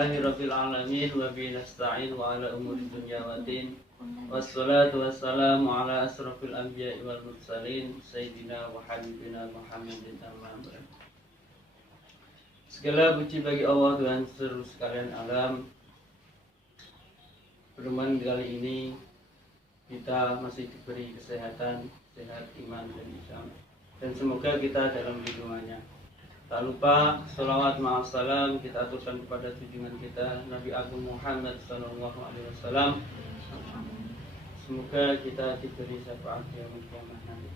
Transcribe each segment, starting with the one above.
Alhamdulillahirabbil alamin wa bihi nasta'in wa ala umuri dunya waddin. Wassalatu wassalamu ala asrofil anbiya'i wal mursalin sayyidina wa habibina Muhammadin amma ba'd. Segala puji bagi Allah Tuhan seluruh sekalian alam. Pertemuan kali ini kita masih diberi kesehatan, sehat iman dan Islam, dan semoga kita dalam lindungannya. Tak lupa salawat ma'assalam kita aturkan kepada junjungan kita Nabi Agung Muhammad SAW. Semoga kita diberi syafaat yaumul qiyamah nanti.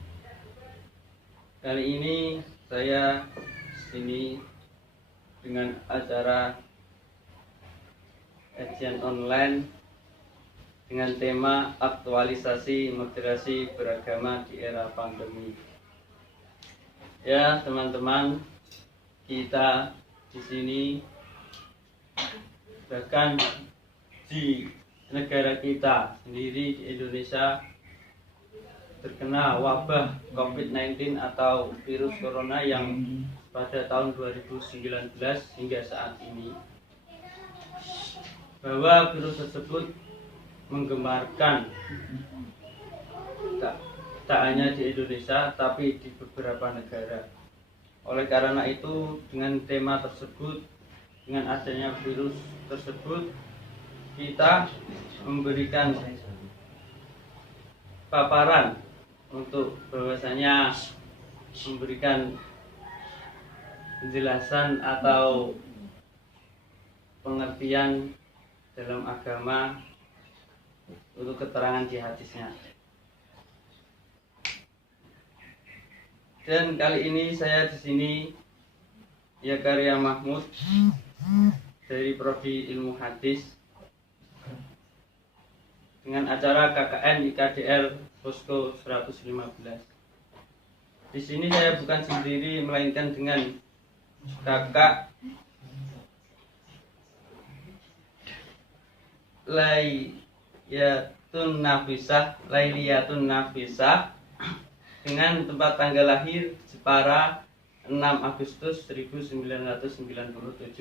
Kali ini saya sini dengan acara kajian online dengan tema aktualisasi moderasi beragama di era pandemi. Ya teman-teman, kita di sini bahkan di negara kita sendiri di Indonesia terkena wabah COVID-19 atau virus corona yang pada tahun 2019 hingga saat ini, bahwa virus tersebut menggemarkan tak hanya di Indonesia tapi di beberapa negara. Oleh karena itu, dengan tema tersebut, dengan adanya virus tersebut, kita memberikan paparan untuk bahwasanya memberikan penjelasan atau pengertian dalam agama untuk keterangan di hadisnya. Dan kali ini saya di sini Yakaria Mahmud dari Prodi Ilmu Hadis dengan acara KKN IKDL Posko 115. Di sini saya bukan sendiri melainkan dengan kakak Lailiyatun Nafisah dengan tempat tanggal lahir Jepara 6 Agustus 1997.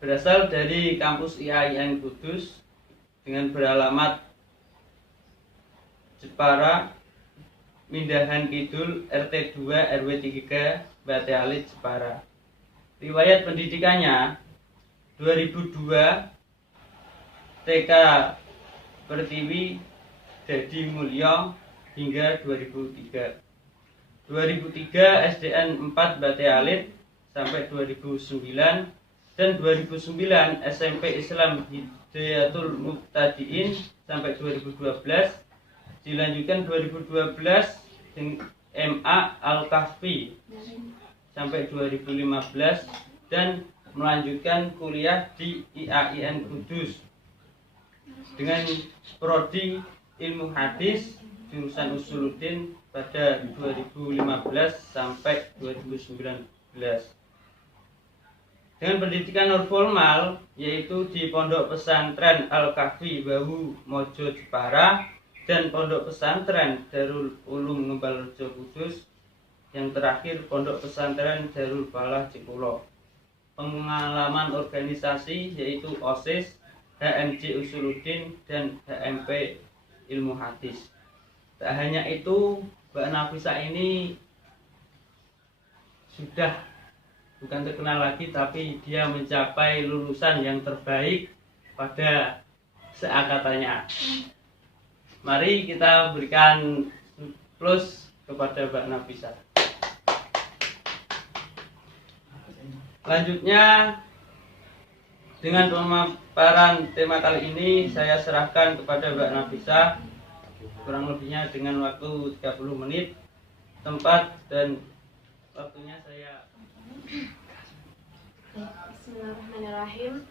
Berasal dari kampus IAIN Kudus dengan beralamat Jepara, Mindahan Kidul, RT 2 RW 3 Bate Alit, Jepara. Riwayat pendidikannya 2002 TK Pertiwi Dadi Mulya hingga 2003. 2003 SDN 4 Bate Alit sampai 2009, dan 2009 SMP Islam Hidayatul Muqtadiin sampai 2012. Dilanjutkan 2012 dengan MA Al-Kahfi sampai 2015 dan melanjutkan kuliah di IAIN Kudus dengan prodi Ilmu Hadis jurusan Usuluddin pada 2015 sampai 2019. Dengan pendidikan non formal yaitu di Pondok Pesantren Al-Kahfi Bahu Mojo Jepara dan Pondok Pesantren Darul Ulum Ngembalrejo Kudus, yang terakhir Pondok Pesantren Darul Falah Cipulo. Pengalaman organisasi yaitu OSIS, HMJ Usuluddin dan HMP Ilmu Hadis. Tak hanya itu, Mbak Nafisa ini sudah bukan terkenal lagi, tapi dia mencapai lulusan yang terbaik pada seangkatannya. Mari kita berikan plus kepada Mbak Nafisa. Selanjutnya, dengan pemaparan tema kali ini saya serahkan kepada Mbak Nafisa, kurang lebihnya dengan waktu 30 menit. Tempat dan waktunya saya. Bismillahirrahmanirrahim.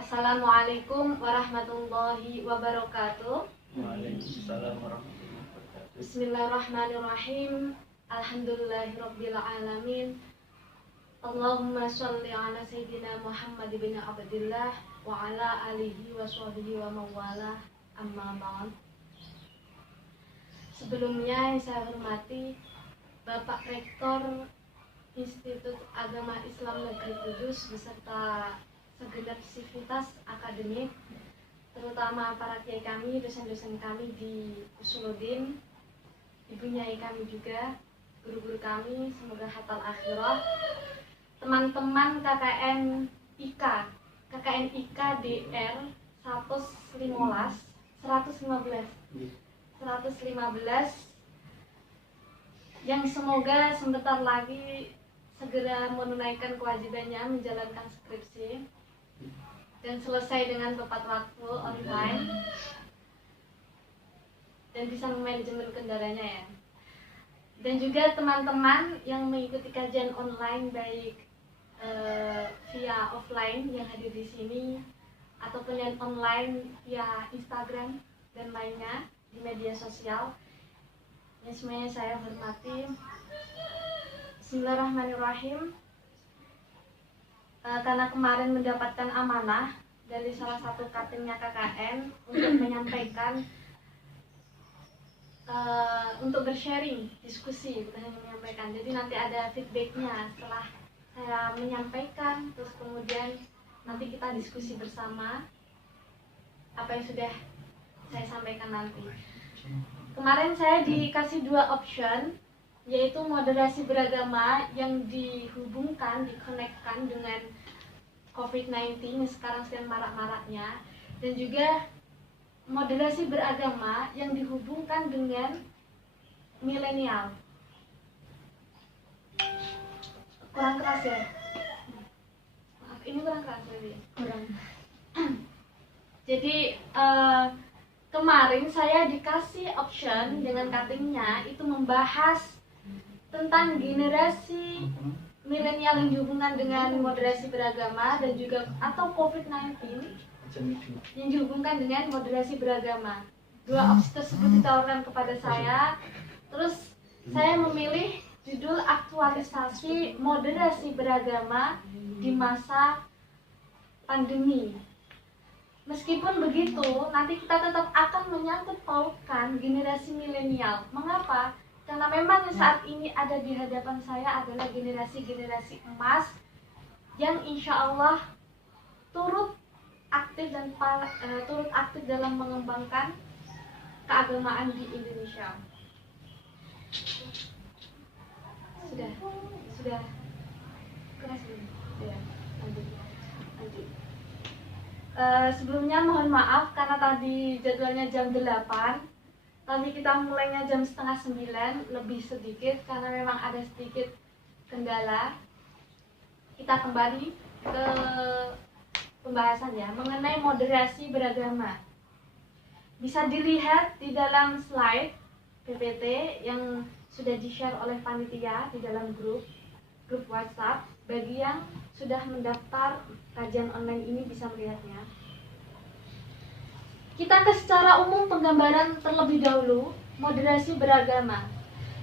Assalamualaikum warahmatullahi wabarakatuh. Waalaikumsalam warahmatullahi wabarakatuh. Bismillahirrahmanirrahim. Alhamdulillahirabbil alamin. Allahumma sholli ala sayyidina Muhammad bin Abdillah wa ala alihi wa sahbihi wa mawalah, amma ba'd. Sebelumnya yang saya hormati Bapak Rektor Institut Agama Islam Negeri Kudus beserta segenap sivitas akademik, terutama para kiai kami, dosen-dosen kami di Usuluddin, ibu nyai kami juga, guru-guru kami, semoga hatal akhirah. Teman-teman KKN IK DR 115 yang semoga sebentar lagi segera menunaikan kewajibannya menjalankan skripsi dan selesai dengan tepat waktu on time dan bisa memanajemen kendaraannya ya. Dan juga teman-teman yang mengikuti kajian online baik via offline yang hadir di sini ataupun yang online via Instagram dan lainnya di media sosial, yang semuanya saya hormati. Bismillahirrahmanirrahim. Karena kemarin mendapatkan amanah dari salah satu katingnya KKN untuk menyampaikan, untuk bersharing, diskusi, bukan hanya menyampaikan. Jadi nanti ada feedbacknya setelah saya menyampaikan, terus kemudian nanti kita diskusi bersama apa yang sudah saya sampaikan nanti. Kemarin saya dikasih 2 option, yaitu moderasi beragama yang dihubungkan, dikonekkan dengan COVID-19 yang sekarang sedang marak-maraknya, dan juga moderasi beragama yang dihubungkan dengan milenial. Kurang keras ya? Maaf, ini kurang keras ya? Kurang. Jadi kemarin saya dikasih option dengan cuttingnya itu membahas tentang generasi milenial yang dihubungkan dengan moderasi beragama dan juga atau COVID-19 yang dihubungkan dengan moderasi beragama. 2 opsi tersebut ditawarkan kepada saya. Terus saya memilih judul aktualisasi moderasi beragama di masa pandemi. Meskipun begitu, nanti kita tetap akan menyangkut pautkan generasi milenial. Mengapa? Karena memang saat ini ada di hadapan saya adalah generasi-generasi emas yang insya Allah turut aktif dalam mengembangkan keagamaan di Indonesia. Sudah keras belum? Ya, lanjut. Sebelumnya mohon maaf karena tadi jadwalnya jam 8. Tadi kita mulainya jam 8:30, lebih sedikit karena memang ada sedikit kendala. Kita kembali ke pembahasan ya, mengenai moderasi beragama. Bisa dilihat di dalam slide PPT yang sudah di-share oleh panitia di dalam grup WhatsApp. Bagi yang sudah mendaftar kajian online ini bisa melihatnya. Kita ke secara umum penggambaran terlebih dahulu moderasi beragama.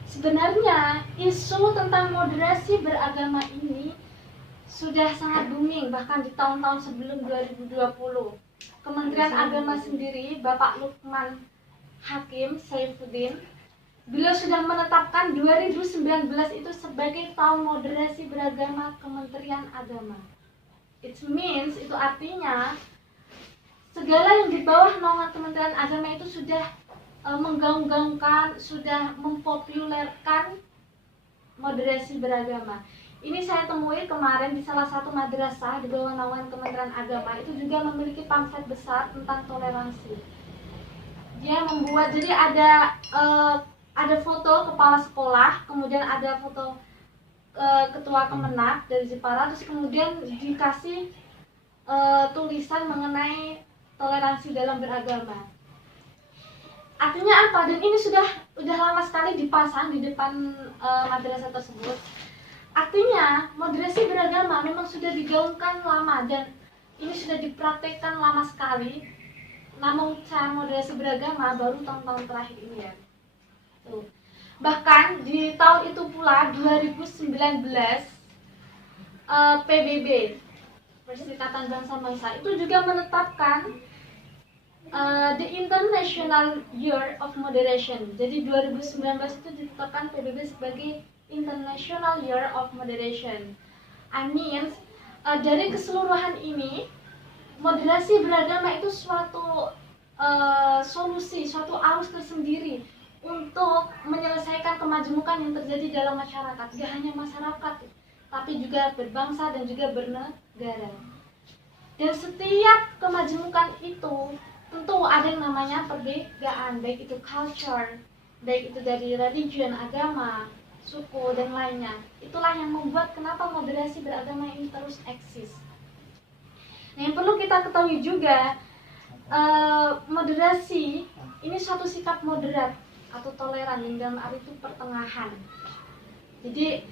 Sebenarnya isu tentang moderasi beragama ini sudah sangat booming bahkan di tahun-tahun sebelum 2020. Kementerian Agama sendiri, Bapak Lukman Hakim Saifuddin, beliau sudah menetapkan 2019 itu sebagai tahun moderasi beragama Kementerian Agama. It means, itu artinya segala yang di bawah naungan Kementerian Agama itu sudah menggaung-gaungkan, sudah mempopulerkan moderasi beragama. Ini saya temui kemarin di salah satu madrasah di bawah naungan Kementerian Agama, itu juga memiliki pamflet besar tentang toleransi. Dia membuat, jadi ada foto kepala sekolah, kemudian ada foto ketua Kemenak dari Jepara, terus kemudian dikasih tulisan mengenai toleransi dalam beragama. Artinya apa? Dan ini sudah lama sekali dipasang di depan madrasah tersebut. Artinya moderasi beragama memang sudah digaungkan lama dan ini sudah dipraktekkan lama sekali. Namun cara moderasi beragama baru tahun-tahun terakhir ini ya. Tuh. Bahkan di tahun itu pula 2019 PBB, Perserikatan Bangsa-Bangsa, itu juga menetapkan the International Year of Moderation. Jadi 2019 itu ditetapkan PBB sebagai International Year of Moderation. I mean, dari keseluruhan ini, moderasi beragama itu suatu solusi, suatu arus tersendiri untuk menyelesaikan kemajemukan yang terjadi dalam masyarakat. Gak hanya masyarakat, tapi juga berbangsa dan juga bernegara. Dan setiap kemajemukan itu tentu ada yang namanya perbedaan, baik itu culture, baik itu dari religion, agama, suku, dan lainnya. Itulah yang membuat kenapa moderasi beragama ini terus eksis. Nah, yang perlu kita ketahui juga, moderasi ini suatu sikap moderat atau toleran yang dalam arti itu pertengahan. Jadi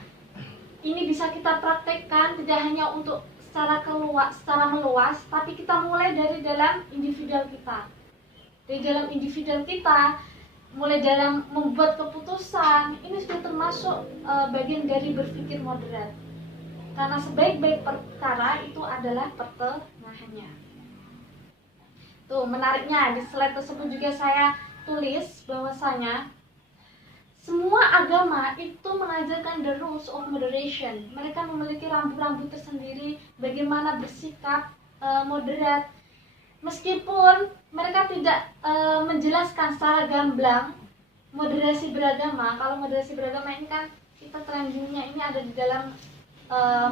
ini bisa kita praktekkan tidak hanya untuk secara meluas, tapi kita mulai dari dalam individual kita. Dari dalam individual kita, mulai dalam membuat keputusan, ini sudah termasuk bagian dari berpikir moderat. Karena sebaik-baik perkara itu adalah pertengahannya. Tuh, menariknya di slide tersebut juga saya tulis bahwasanya semua agama itu mengajarkan the rules of moderation. Mereka memiliki rambu-rambu tersendiri bagaimana bersikap moderat. Meskipun mereka tidak menjelaskan secara gamblang moderasi beragama. Kalau moderasi beragama ini kan kita trendingnya ini ada di dalam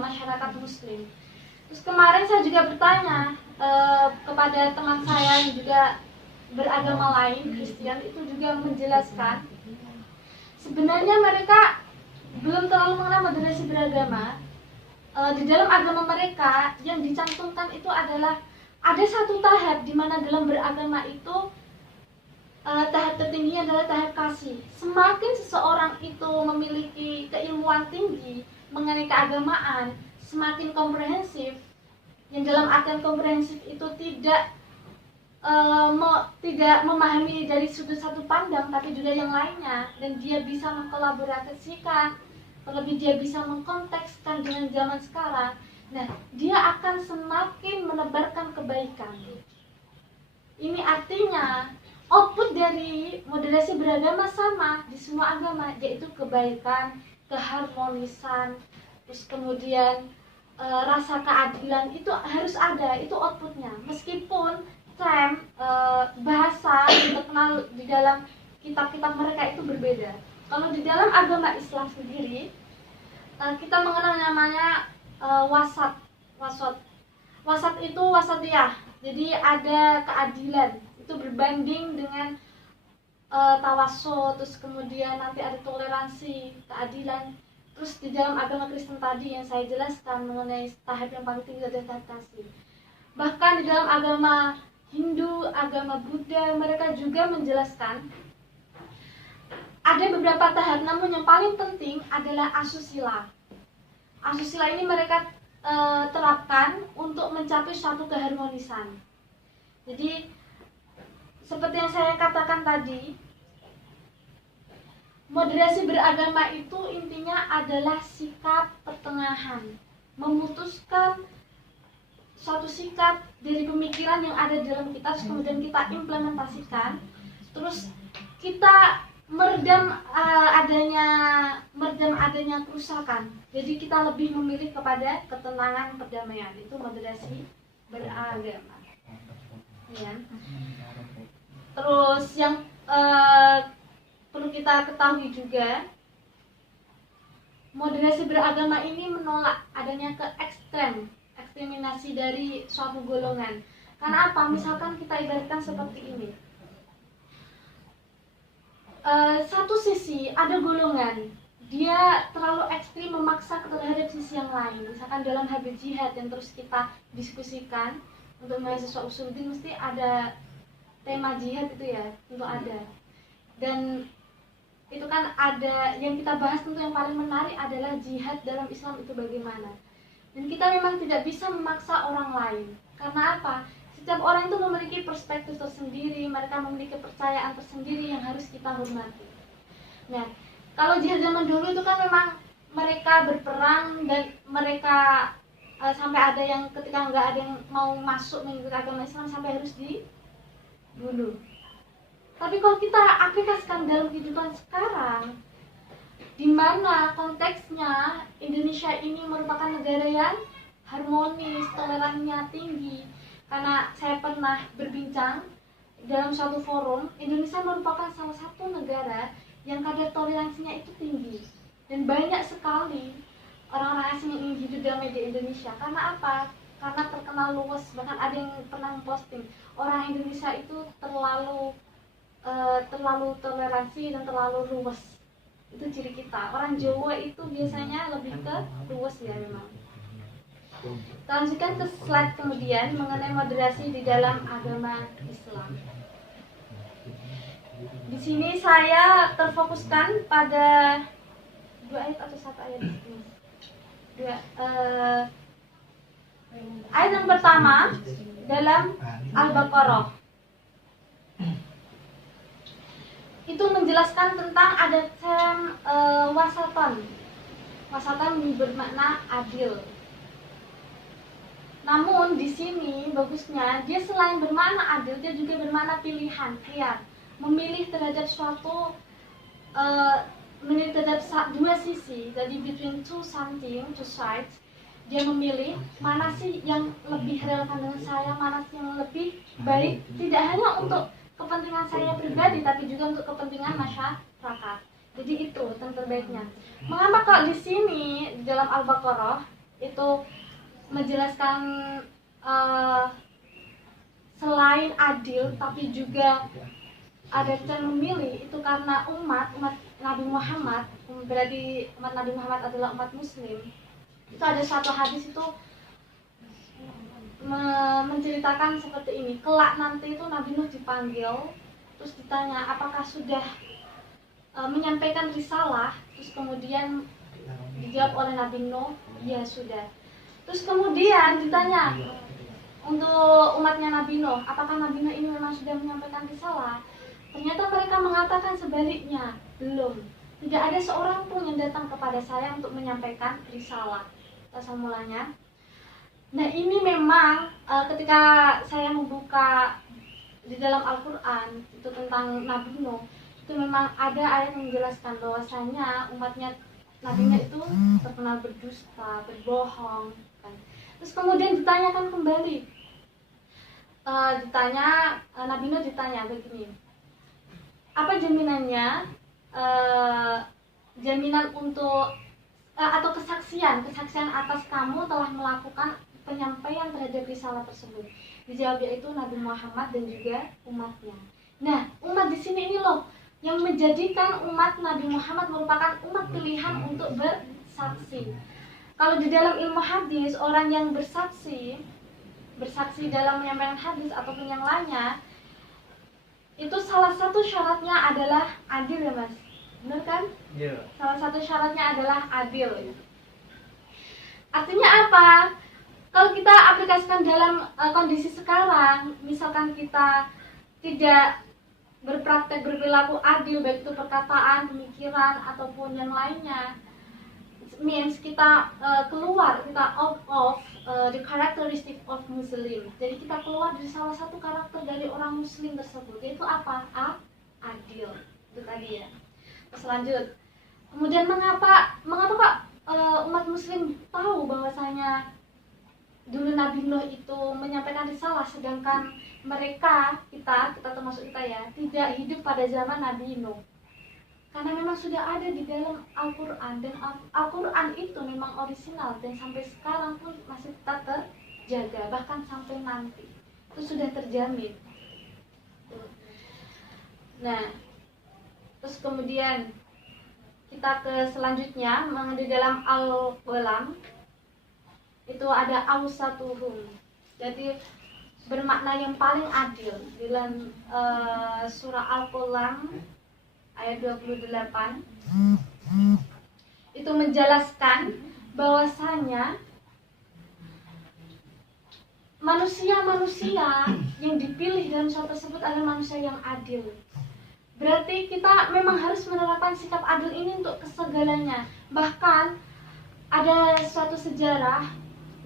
masyarakat muslim. Terus kemarin saya juga bertanya kepada teman saya yang juga beragama lain, Kristen, itu juga menjelaskan sebenarnya mereka belum terlalu mengenal moderasi beragama. Di dalam agama mereka yang dicantumkan itu adalah ada satu tahap di mana dalam beragama itu tahap tertinggi adalah tahap kasih. Semakin seseorang itu memiliki keilmuan tinggi mengenai keagamaan, semakin komprehensif. Yang dalam artian komprehensif itu tidak memahami dari sudut satu pandang, tapi juga yang lainnya, dan dia bisa mengkolaborasikan, terlebih dia bisa mengkontekskan dengan zaman sekarang. Nah, dia akan semakin menebarkan kebaikan. Ini artinya output dari moderasi beragama sama di semua agama, yaitu kebaikan, keharmonisan, terus kemudian rasa keadilan itu harus ada, itu outputnya. Meskipun term bahasa yang terkenal di dalam kitab-kitab mereka itu berbeda. Kalau di dalam agama Islam sendiri, kita mengenal namanya wasat itu wasatiyah. Jadi ada keadilan, itu berbanding dengan tawassul, terus kemudian nanti ada toleransi, keadilan. Terus di dalam agama Kristen tadi yang saya jelaskan mengenai tahap yang paling tinggi adalah tahap kasih. Bahkan di dalam agama Hindu, agama Buddha, mereka juga menjelaskan ada beberapa tahap, namun yang paling penting adalah asusila. Asusila ini mereka terapkan untuk mencapai suatu keharmonisan. Jadi seperti yang saya katakan tadi, moderasi beragama itu intinya adalah sikap pertengahan, memutuskan suatu sikap dari pemikiran yang ada di dalam kita, kemudian kita implementasikan, terus kita meredam adanya kerusakan. Jadi kita lebih memilih kepada ketenangan, perdamaian. Itu moderasi beragama. Ya. Terus yang perlu kita ketahui juga, moderasi beragama ini menolak adanya ekstreminasi dari suatu golongan. Karena apa? Misalkan kita ibaratkan seperti ini. Satu sisi ada golongan, dia terlalu ekstrim memaksa terhadap sisi yang lain. Misalkan dalam habit jihad yang terus kita diskusikan untuk mahasiswa usuluddin, mesti ada tema jihad itu ya, tentu ada. Dan itu kan ada yang kita bahas, tentu yang paling menarik adalah jihad dalam Islam itu bagaimana. Dan kita memang tidak bisa memaksa orang lain. Karena apa? Setiap orang itu memiliki perspektif tersendiri, mereka memiliki kepercayaan tersendiri yang harus kita hormati. Nah, kalau jihad zaman dulu itu kan memang mereka berperang dan mereka sampai ada yang ketika nggak ada yang mau masuk mengikuti agama Islam sampai harus dibunuh. Tapi kalau kita aplikasikan dalam kehidupan sekarang, di mana konteksnya Indonesia ini merupakan negara yang harmonis, toleransinya tinggi. Karena saya pernah berbincang dalam suatu forum, Indonesia merupakan salah satu negara yang kadar toleransinya itu tinggi, dan banyak sekali orang-orang asing yang ingin hidup dalam media Indonesia. Karena apa? Karena terkenal luas. Bahkan ada yang pernah memposting orang Indonesia itu terlalu toleransi dan terlalu luas. Itu ciri kita. Orang Jawa itu biasanya lebih ke luas ya memang. Kita lanjutkan ke slide kemudian mengenai moderasi di dalam agama Islam. Di sini saya terfokuskan pada 2 ayat atau 1 ayat di sini. Ayat yang pertama dalam Al-Baqarah itu menjelaskan tentang ada term wasatan. Wasatan bermakna adil. Namun di sini bagusnya dia selain bermakna adil, dia juga bermakna pilihan, khiyar, memilih terhadap suatu memilih terhadap dua sisi. Jadi between two sides, dia memilih mana sih yang lebih relevan dengan saya, mana sih yang lebih baik, tidak hanya untuk kepentingan saya pribadi tapi juga untuk kepentingan masyarakat. Jadi itu yang terbaiknya. Mengapa kok di sini di dalam Al-Baqarah itu menjelaskan selain adil tapi juga ada yang memilih, itu karena umat Nabi Muhammad, berarti umat Nabi Muhammad adalah umat Muslim. Itu ada satu hadis itu menceritakan seperti ini. Kelak nanti itu Nabi Nuh dipanggil, terus ditanya apakah sudah menyampaikan risalah, terus kemudian dijawab oleh Nabi Nuh, ya sudah. Terus kemudian ditanya untuk umatnya Nabi Nuh, apakah Nabi Nuh ini memang sudah menyampaikan risalah? Ternyata mereka mengatakan sebaliknya, belum. Tidak ada seorang pun yang datang kepada saya untuk menyampaikan risalah. Asal mulanya. Nah ini memang ketika saya membuka di dalam Al-Quran itu tentang Nabi Nuh, itu memang ada ayat yang menjelaskan bahwasanya umatnya Nabi Nuh itu terkenal berdusta, berbohong. Kan. Terus kemudian ditanyakan kembali, Nabi Nuh ditanya begini, apa jaminannya, jaminan untuk atau kesaksian atas kamu telah melakukan penyampaian terhadap risalah tersebut? Dijawab yaitu Nabi Muhammad dan juga umatnya. Nah, umat di sini ini loh yang menjadikan umat Nabi Muhammad merupakan umat pilihan untuk bersaksi. Kalau di dalam ilmu hadis, orang yang bersaksi dalam menyampaikan hadis ataupun yang lainnya, itu salah satu syaratnya adalah adil ya Mas. Benar kan? Iya. Salah satu syaratnya adalah adil. Artinya apa? Kalau kita aplikasikan dalam kondisi sekarang, misalkan kita tidak berpraktek berperilaku adil, baik itu perkataan, pemikiran ataupun yang lainnya, means kita out of the characteristic of Muslim. Jadi kita keluar dari salah satu karakter dari orang Muslim tersebut, yaitu apa? Adil. Itu tadi ya. Selanjut, kemudian mengapa kok umat Muslim tahu bahwasanya dulu Nabi Nuh itu menyampaikan risalah, sedangkan kita termasuk kita ya, tidak hidup pada zaman Nabi Nuh? Karena memang sudah ada di dalam Al-Quran, dan Al-Quran itu memang orisinal dan sampai sekarang pun masih tetap terjaga, bahkan sampai nanti itu sudah terjamin. Nah, terus kemudian kita ke selanjutnya, di dalam Al-Qalam itu ada awsatuhum, jadi bermakna yang paling adil. Di dalam surah Al-Qalam ayat 28 itu menjelaskan bahwasanya manusia yang dipilih dalam surah tersebut adalah manusia yang adil. Berarti kita memang harus menerapkan sikap adil ini untuk kesegalanya. Bahkan ada suatu sejarah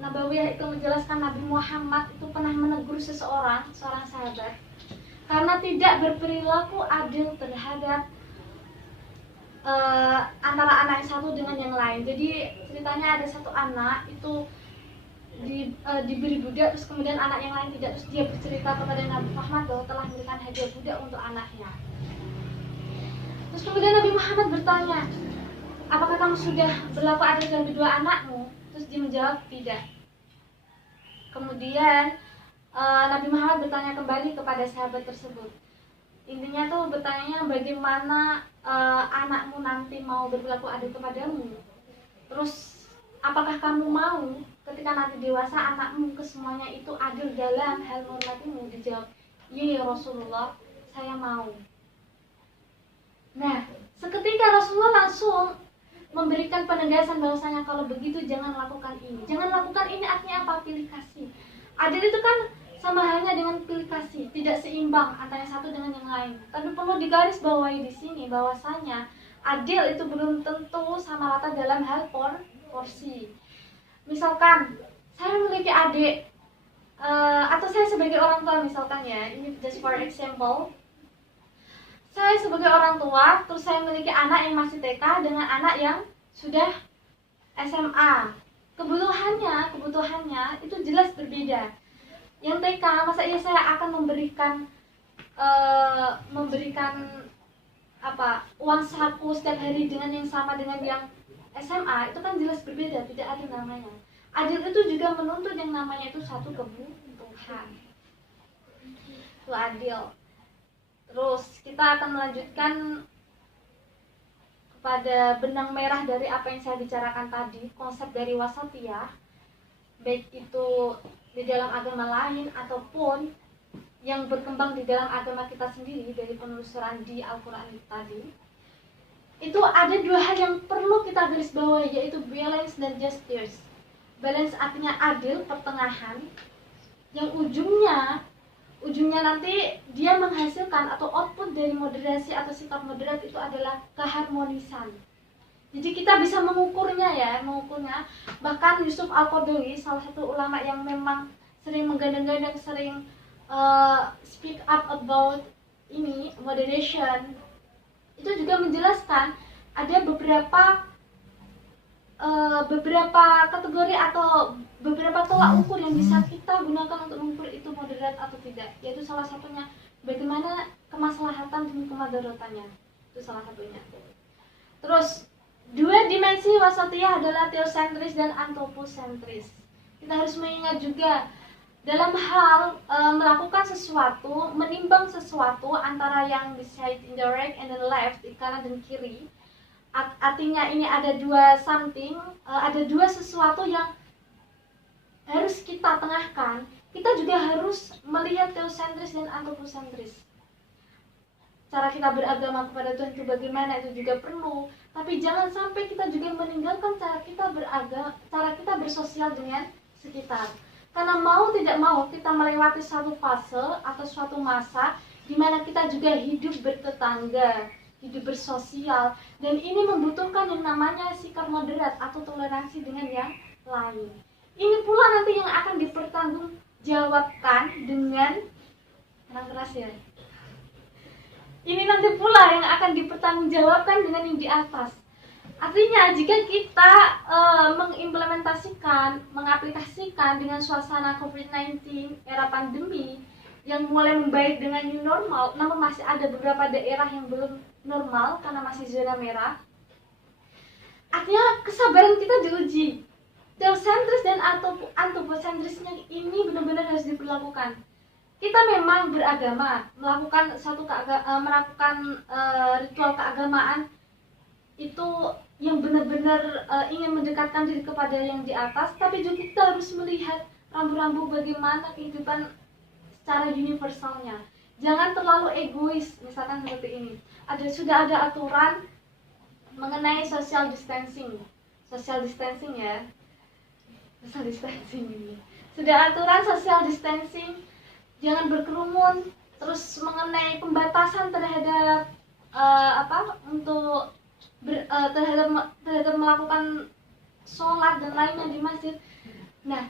Nabawiyah itu menjelaskan Nabi Muhammad itu pernah menegur seorang sahabat karena tidak berperilaku adil terhadap antara anak yang satu dengan yang lain. Jadi ceritanya ada satu anak itu diberi budak, terus kemudian anak yang lain tidak, terus dia bercerita kepada Nabi Muhammad bahwa telah memberikan hadiah budak untuk anaknya. Terus kemudian Nabi Muhammad bertanya, apakah kamu sudah berlaku adil dengan kedua anakmu? Terus dia menjawab tidak. Kemudian Nabi Muhammad bertanya kembali kepada sahabat tersebut. Intinya tuh bertanya bagaimana anakmu nanti mau berlaku adil kepadamu. Terus apakah kamu mau ketika nanti dewasa anakmu kesemuanya itu adil dalam hal menghormatimu? Dijawab, iya ya Rasulullah, saya mau. Nah, seketika Rasulullah langsung memberikan penegasan bahwasanya kalau begitu jangan lakukan ini. Jangan lakukan ini artinya apa? Pilih kasih. Adil itu kan sama halnya dengan pilih kasih, tidak seimbang antara yang satu dengan yang lain. Tapi perlu digarisbawahi di sini bahwasanya adil itu belum tentu sama rata dalam hal porsi. Misalkan saya memiliki adik atau saya sebagai orang tua misalkan ya, ini just for example. Saya sebagai orang tua, terus saya memiliki anak yang masih TK dengan anak yang sudah SMA. Kebutuhannya itu jelas berbeda. Yang TK, masa iya saya akan memberikan uang saku setiap hari dengan yang sama dengan yang SMA? Itu kan jelas berbeda, tidak ada namanya. Adil itu juga menuntut yang namanya itu satu kebutuhan. Itu adil. Terus kita akan melanjutkan kepada benang merah dari apa yang saya bicarakan tadi, konsep dari wasatiyah, baik itu di dalam agama lain ataupun yang berkembang di dalam agama kita sendiri dari penelusuran di Al-Quran tadi. Itu ada dua hal yang perlu kita garis bawahi, yaitu balance dan justice. Balance artinya adil, pertengahan, yang ujungnya nanti dia menghasilkan atau output dari moderasi atau sikap moderat itu adalah keharmonisan. Jadi kita bisa mengukurnya. Bahkan Yusuf Al-Qaradawi, salah satu ulama yang memang sering menggadang-gadang, sering speak up about ini moderation, itu juga menjelaskan ada beberapa kategori atau beberapa tolak ukur yang bisa kita gunakan untuk mengukur itu moderat atau tidak. Yaitu salah satunya bagaimana kemaslahatan dan kemadaratannya. Itu salah satunya. Terus dua dimensi wasatiyah adalah teosentris dan antroposentris. Kita harus mengingat juga dalam hal melakukan sesuatu, menimbang sesuatu antara yang di side in the right and the left, di kanan dan kiri. Artinya ini ada dua something, ada dua sesuatu yang harus kita tengahkan. Kita juga harus melihat teosentris dan antroposentris. Cara kita beragama kepada Tuhan itu bagaimana, itu juga perlu. Tapi jangan sampai kita juga meninggalkan cara kita bersosial dengan sekitar. Karena mau tidak mau kita melewati suatu fase atau suatu masa di mana kita juga hidup bertetangga, hidup bersosial, dan ini membutuhkan yang namanya sikap moderat atau toleransi dengan yang lain. Ini pula nanti yang akan dipertanggungjawabkan dengan keras ya. Ini nanti pula yang akan dipertanggungjawabkan dengan yang di atas. Artinya jika kita mengaplikasikan dengan suasana COVID-19 era pandemi yang mulai membaik dengan new normal, namun masih ada beberapa daerah yang belum normal karena masih zona merah. Artinya kesabaran kita diuji. Teosentris dan antroposentrisnya ini benar-benar harus diperlakukan. Kita memang beragama, melakukan ritual keagamaan itu yang benar-benar ingin mendekatkan diri kepada yang di atas, tapi juga kita harus melihat rambu-rambu bagaimana kehidupan secara universalnya. Jangan terlalu egois, misalkan seperti ini. Sudah ada aturan mengenai social distancing ya. Social distancing ini. Sudah aturan social distancing, jangan berkerumun, terus mengenai pembatasan terhadap terhadap melakukan sholat dan lainnya di masjid. Nah,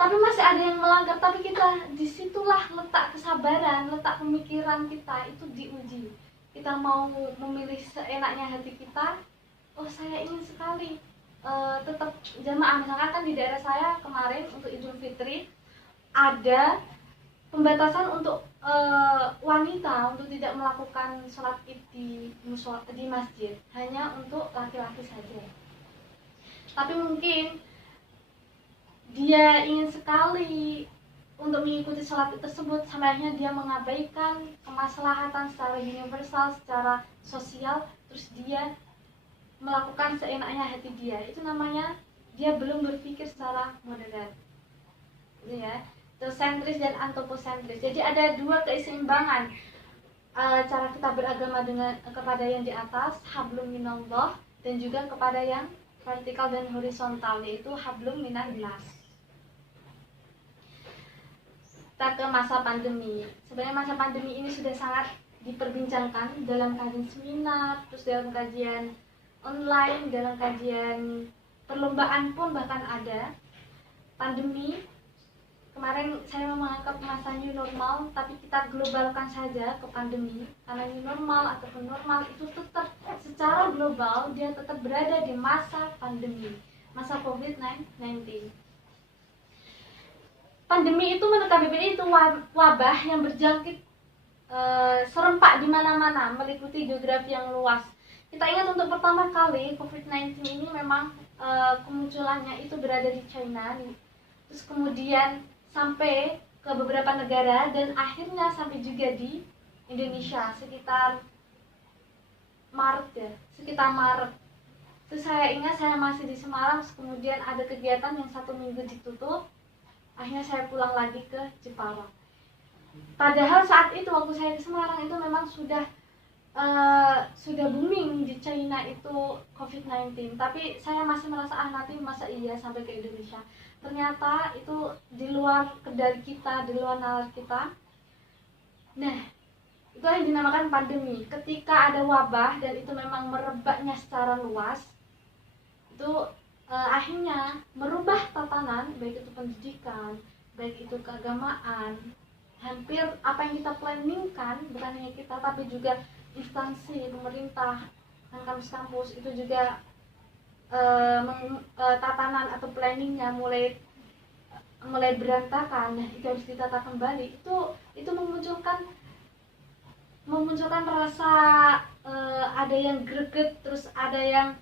tapi masih ada yang melanggar, tapi kita disitulah letak kesabaran, letak pemikiran kita itu diuji. kita mau memilih seenaknya hati kita, oh saya ingin sekali tetap jamaah. Misalkan kan di daerah saya kemarin untuk Idul Fitri ada pembatasan untuk wanita untuk tidak melakukan sholat id di masjid, hanya untuk laki-laki saja. Tapi mungkin dia ingin sekali untuk mengikuti sholat id tersebut, sampai akhirnya dia mengabaikan kemaslahatan secara universal, secara sosial, terus dia melakukan seenaknya hati dia. Itu namanya dia belum berpikir secara moderat, gitu ya. Teosentris dan antroposentris. Jadi ada dua keseimbangan cara kita beragama dengan kepada yang di atas, hablum minallah, dan juga kepada yang vertikal dan horizontal, yaitu hablum minan nas. Kita ke masa pandemi. Sebenarnya masa pandemi ini sudah sangat diperbincangkan dalam kajian seminar, terus dalam kajian online, dalam kajian perlombaan pun bahkan ada. Pandemi kemarin saya menganggap masa new normal, tapi kita globalkan saja ke pandemi, karena new normal ataupun normal itu tetap secara global dia tetap berada di masa pandemi, masa COVID-19. Pandemi itu menurut KBBI itu wabah yang berjangkit serempak di mana-mana, meliputi geografi yang luas. Kita ingat untuk pertama kali COVID-19 ini memang kemunculannya itu berada di China, terus kemudian sampai ke beberapa negara, dan akhirnya sampai juga di Indonesia sekitar Maret ya, sekitar Maret. Terus saya ingat saya masih di Semarang, kemudian ada kegiatan yang 1 minggu ditutup, akhirnya saya pulang lagi ke Jepara. Padahal saat itu waktu saya di Semarang itu memang sudah booming di China itu COVID-19, tapi saya masih merasa nanti masa iya sampai ke Indonesia. Ternyata itu di luar kendali kita, di luar nalar kita. Nah, itu yang dinamakan pandemi. Ketika ada wabah dan itu memang merebaknya secara luas, itu akhirnya merubah tatanan, baik itu pendidikan, baik itu keagamaan, hampir apa yang kita planningkan, bukan hanya kita tapi juga instansi pemerintah dan kampus-kampus itu juga tatanan atau planningnya mulai berantakan. Nah, itu harus ditata kembali. Itu memunculkan rasa ada yang greget, terus ada yang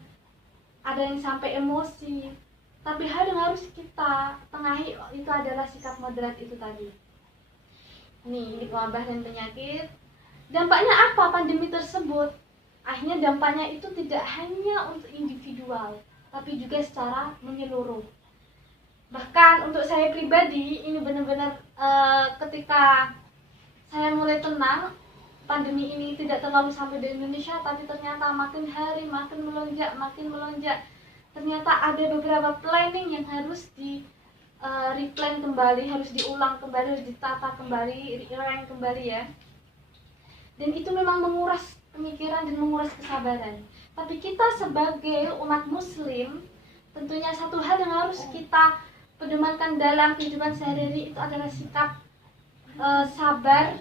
sampai emosi. Tapi hal yang harus kita tengahi itu adalah sikap moderat itu tadi. Ini wabah dan penyakit. Dampaknya apa pandemi tersebut? Akhirnya dampaknya itu tidak hanya untuk individual, tapi juga secara menyeluruh. Bahkan untuk saya pribadi, ini benar-benar ketika saya mulai tenang, pandemi ini tidak terlalu sampai di Indonesia, tapi ternyata makin hari makin melonjak. Ternyata ada beberapa planning yang harus di replan kembali, harus diulang kembali, harus ditata kembali, rearrange kembali ya. Dan itu memang menguras pemikiran dan menguras kesabaran. Tapi kita sebagai umat muslim, tentunya satu hal yang harus kita pedomankan dalam kehidupan sehari-hari itu adalah sikap sabar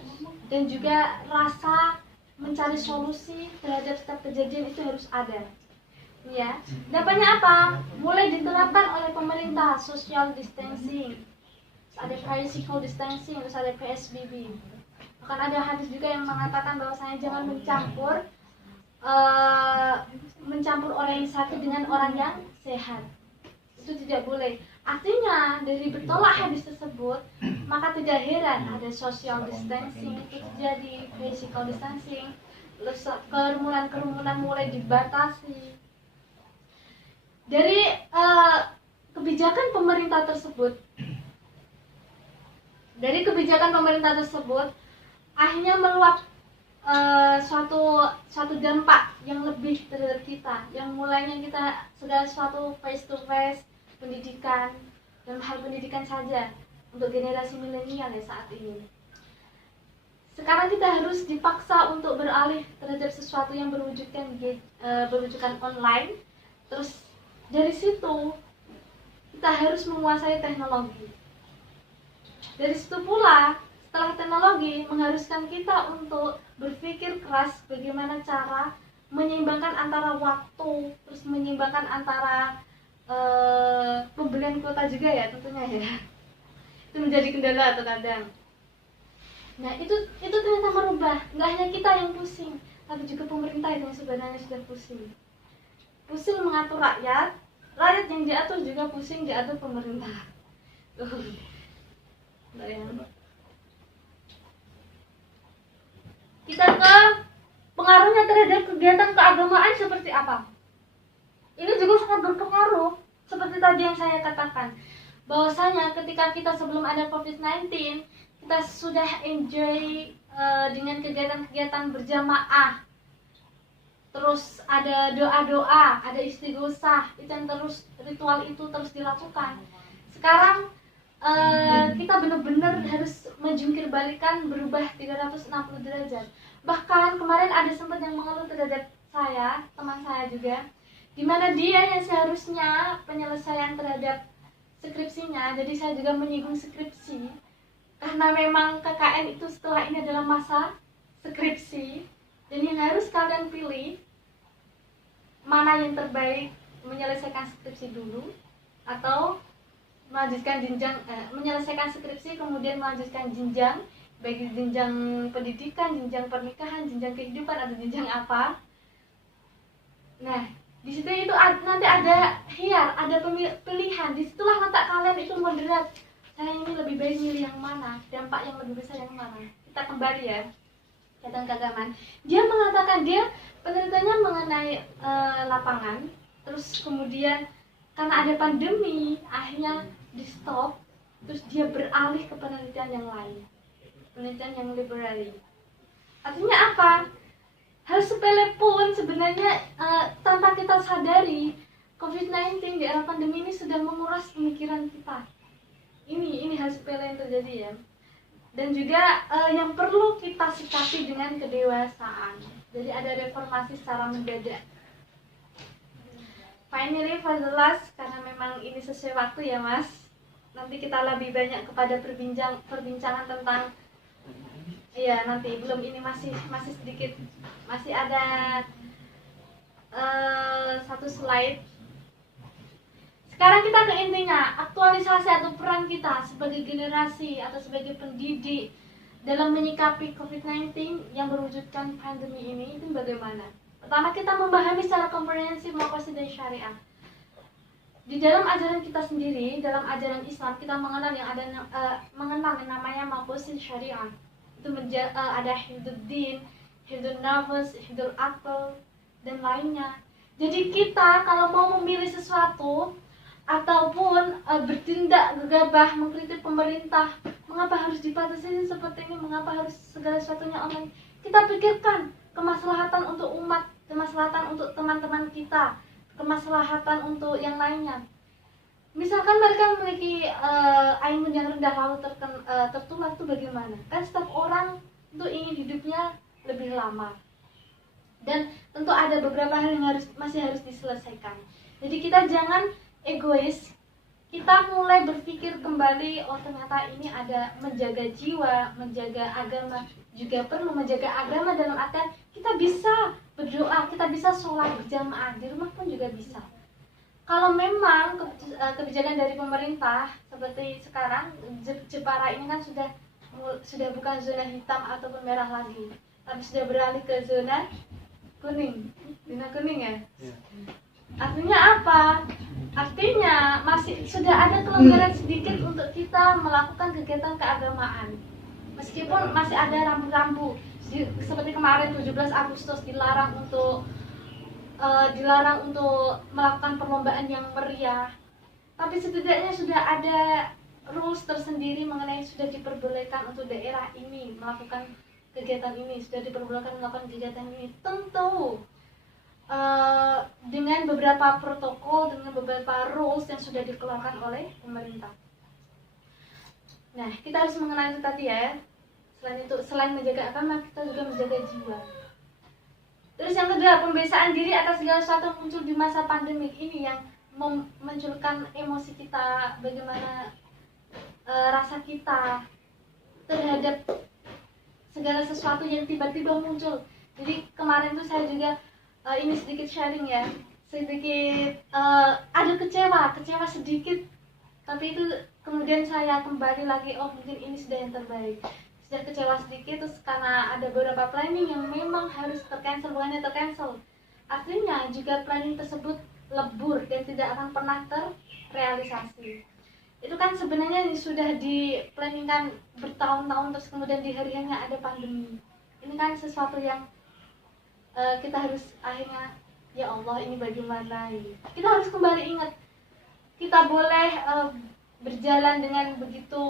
dan juga rasa mencari solusi terhadap setiap kejadian itu harus ada. Ya, dampaknya apa? Mulai diterapkan oleh pemerintah social distancing, ada physical distancing, terus ada PSBB. Bahkan ada hadis juga yang mengatakan bahwasanya jangan mencampur orang yang sakit dengan orang yang sehat. Itu tidak boleh. Artinya dari bertolak hadis tersebut, maka tidak heran ada social distancing itu terjadi, physical distancing, kerumunan mulai dibatasi. Dari kebijakan pemerintah tersebut, akhirnya meluap suatu dampak yang lebih terhadap kita, yang mulainya kita segala sesuatu face to face, pendidikan, dalam hal pendidikan saja untuk generasi milenial ya saat ini. Sekarang kita harus dipaksa untuk beralih terhadap sesuatu yang berwujudkan online. Terus dari situ kita harus menguasai teknologi. Dari situ pula setelah teknologi mengharuskan kita untuk berpikir keras bagaimana cara menyeimbangkan antara waktu, terus menyeimbangkan antara pembelian kuota juga ya tentunya ya. Itu menjadi kendala terkadang. Nah itu ternyata merubah, nggak hanya kita yang pusing, tapi juga pemerintah yang sebenarnya sudah pusing mengatur rakyat yang diatur juga pusing diatur pemerintah. Kita ke pengaruhnya terhadap kegiatan keagamaan seperti apa? Ini juga sangat berpengaruh, seperti tadi yang saya katakan, bahwasanya ketika kita sebelum ada COVID-19, kita sudah enjoy dengan kegiatan-kegiatan berjamaah, terus ada doa-doa, ada istighosah, itu yang terus ritual itu terus dilakukan. Sekarang kita benar-benar harus menjungkir balikan, berubah 360 derajat. Bahkan kemarin ada sempat yang mengeluh terhadap saya, teman saya juga, di mana dia yang seharusnya penyelesaian terhadap skripsinya, jadi saya juga menyinggung skripsi karena memang KKN itu setelah ini adalah masa skripsi, dan yang harus kalian pilih mana yang terbaik, menyelesaikan skripsi dulu atau melanjutkan jenjang, menyelesaikan skripsi kemudian melanjutkan jenjang, baik jenjang pendidikan, jenjang pernikahan, jenjang kehidupan, atau jenjang apa. Nah di situ itu nanti ada khiyar, ada pilihan. Disitulah letak kalian itu moderat. Saya ini lebih baik milih yang mana, dampak yang lebih besar yang mana. Kita kembali ya, kegiatan keagamaan. Dia mengatakan dia penelitiannya mengenai lapangan, terus kemudian karena ada pandemi akhirnya di stop, terus dia beralih ke penelitian yang lain, penelitian yang liberal. Artinya apa? Hal sepele pun sebenarnya tanpa kita sadari, COVID-19 di era pandemi ini sudah menguras pemikiran kita. Ini hal sepele yang terjadi ya. Dan juga yang perlu kita sikapi dengan kedewasaan. Jadi ada reformasi secara mendadak. Finally for the last, karena memang ini sesuai waktu ya Mas. Nanti kita lebih banyak kepada perbincangan tentang, iya nanti belum, ini masih sedikit, masih ada satu slide. Sekarang kita ke intinya, aktualisasi atau peran kita sebagai generasi atau sebagai pendidik dalam menyikapi COVID-19 yang berwujudkan pandemi ini itu bagaimana? Pertama, kita memahami secara komprehensif maqasid dan syariah. Di dalam ajaran kita sendiri, dalam ajaran Islam, kita mengenal yang namanya maqasid syariah. Itu ada hifdzuddin, hifdzun nafs, hifdzul aql, dan lainnya. Jadi kita kalau mau memilih sesuatu ataupun bertindak gegabah mengkritik pemerintah, mengapa harus dibatasi seperti ini, mengapa harus segala sesuatunya online, kita pikirkan kemaslahatan untuk umat, kemaslahatan untuk teman-teman kita, kemaslahatan untuk yang lainnya. Misalkan mereka memiliki imun yang rendah lalu tertular, itu bagaimana? Kan setiap orang itu ingin hidupnya lebih lama, dan tentu ada beberapa hal yang masih harus diselesaikan. Jadi kita jangan egois, kita mulai berpikir kembali, oh ternyata ini ada menjaga jiwa, menjaga agama, juga perlu menjaga agama dalam artian kita bisa berdoa, kita bisa sholat berjamaah, di rumah pun juga bisa. Kalau memang kebijakan dari pemerintah seperti sekarang, Jepara ini kan sudah bukan zona hitam ataupun merah lagi, tapi sudah beralih ke zona kuning, ya. Artinya apa? Artinya masih sudah ada kelonggaran sedikit untuk kita melakukan kegiatan keagamaan. Meskipun masih ada rambu-rambu, seperti kemarin 17 Agustus dilarang untuk melakukan perlombaan yang meriah. Tapi setidaknya sudah ada rules tersendiri mengenai sudah diperbolehkan untuk daerah ini melakukan kegiatan ini, sudah diperbolehkan melakukan kegiatan ini. Tentu dengan beberapa protokol, dengan beberapa rules yang sudah dikeluarkan oleh pemerintah. Nah, kita harus mengenal itu tadi ya. Selain menjaga agama, kita juga menjaga jiwa. Terus yang kedua, pembiasaan diri atas segala sesuatu yang muncul di masa pandemik ini yang memunculkan emosi kita, bagaimana rasa kita. terhadap segala sesuatu yang tiba-tiba muncul. Jadi kemarin tuh saya juga ini sedikit sharing ya, sedikit ada kecewa sedikit, tapi itu kemudian saya kembali lagi, oh mungkin ini sudah yang terbaik. Sudah kecewa sedikit terus karena ada beberapa planning yang memang harus tercancel, bukannya tercancel, artinya juga planning tersebut lebur dan tidak akan pernah terrealisasi. Itu kan sebenarnya sudah diplanningkan bertahun-tahun, terus kemudian di hari-harinya ada pandemi. Ini kan sesuatu yang kita harus akhirnya, ya Allah ini bagaimana ini. Kita harus kembali ingat, kita boleh berjalan dengan begitu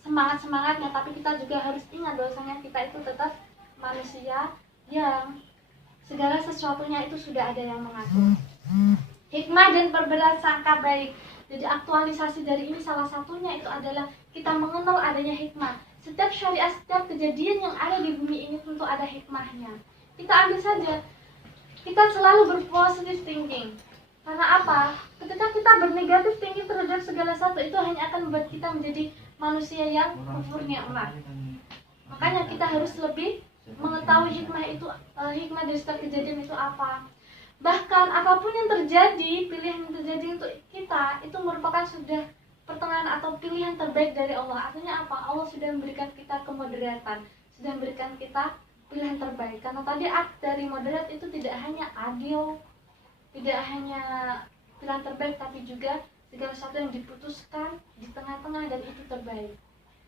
semangatnya, tapi kita juga harus ingat bahwasanya kita itu tetap manusia yang segala sesuatunya itu sudah ada yang mengatur. Hikmah dan berprasangka baik. Jadi aktualisasi dari ini salah satunya itu adalah kita mengenal adanya hikmah. Setiap syariat, setiap kejadian yang ada di bumi ini tentu ada hikmahnya. Kita ambil saja, kita selalu berpositive thinking. Karena apa? Ketika kita bernegatif thinking terhadap segala sesuatu, itu hanya akan membuat kita menjadi manusia yang kufur nikmat. Makanya kita harus lebih mengetahui hikmah itu, hikmah dari setiap kejadian itu apa. Bahkan apapun yang terjadi, pilihan yang terjadi untuk kita itu merupakan sudah pertengahan atau pilihan terbaik dari Allah. Artinya apa? Allah sudah memberikan kita kemoderatan, sudah memberikan kita pilihan terbaik. Karena tadi dari moderat itu tidak hanya adil, tidak hanya pilihan terbaik, tapi juga segala sesuatu yang diputuskan di tengah-tengah dan itu terbaik.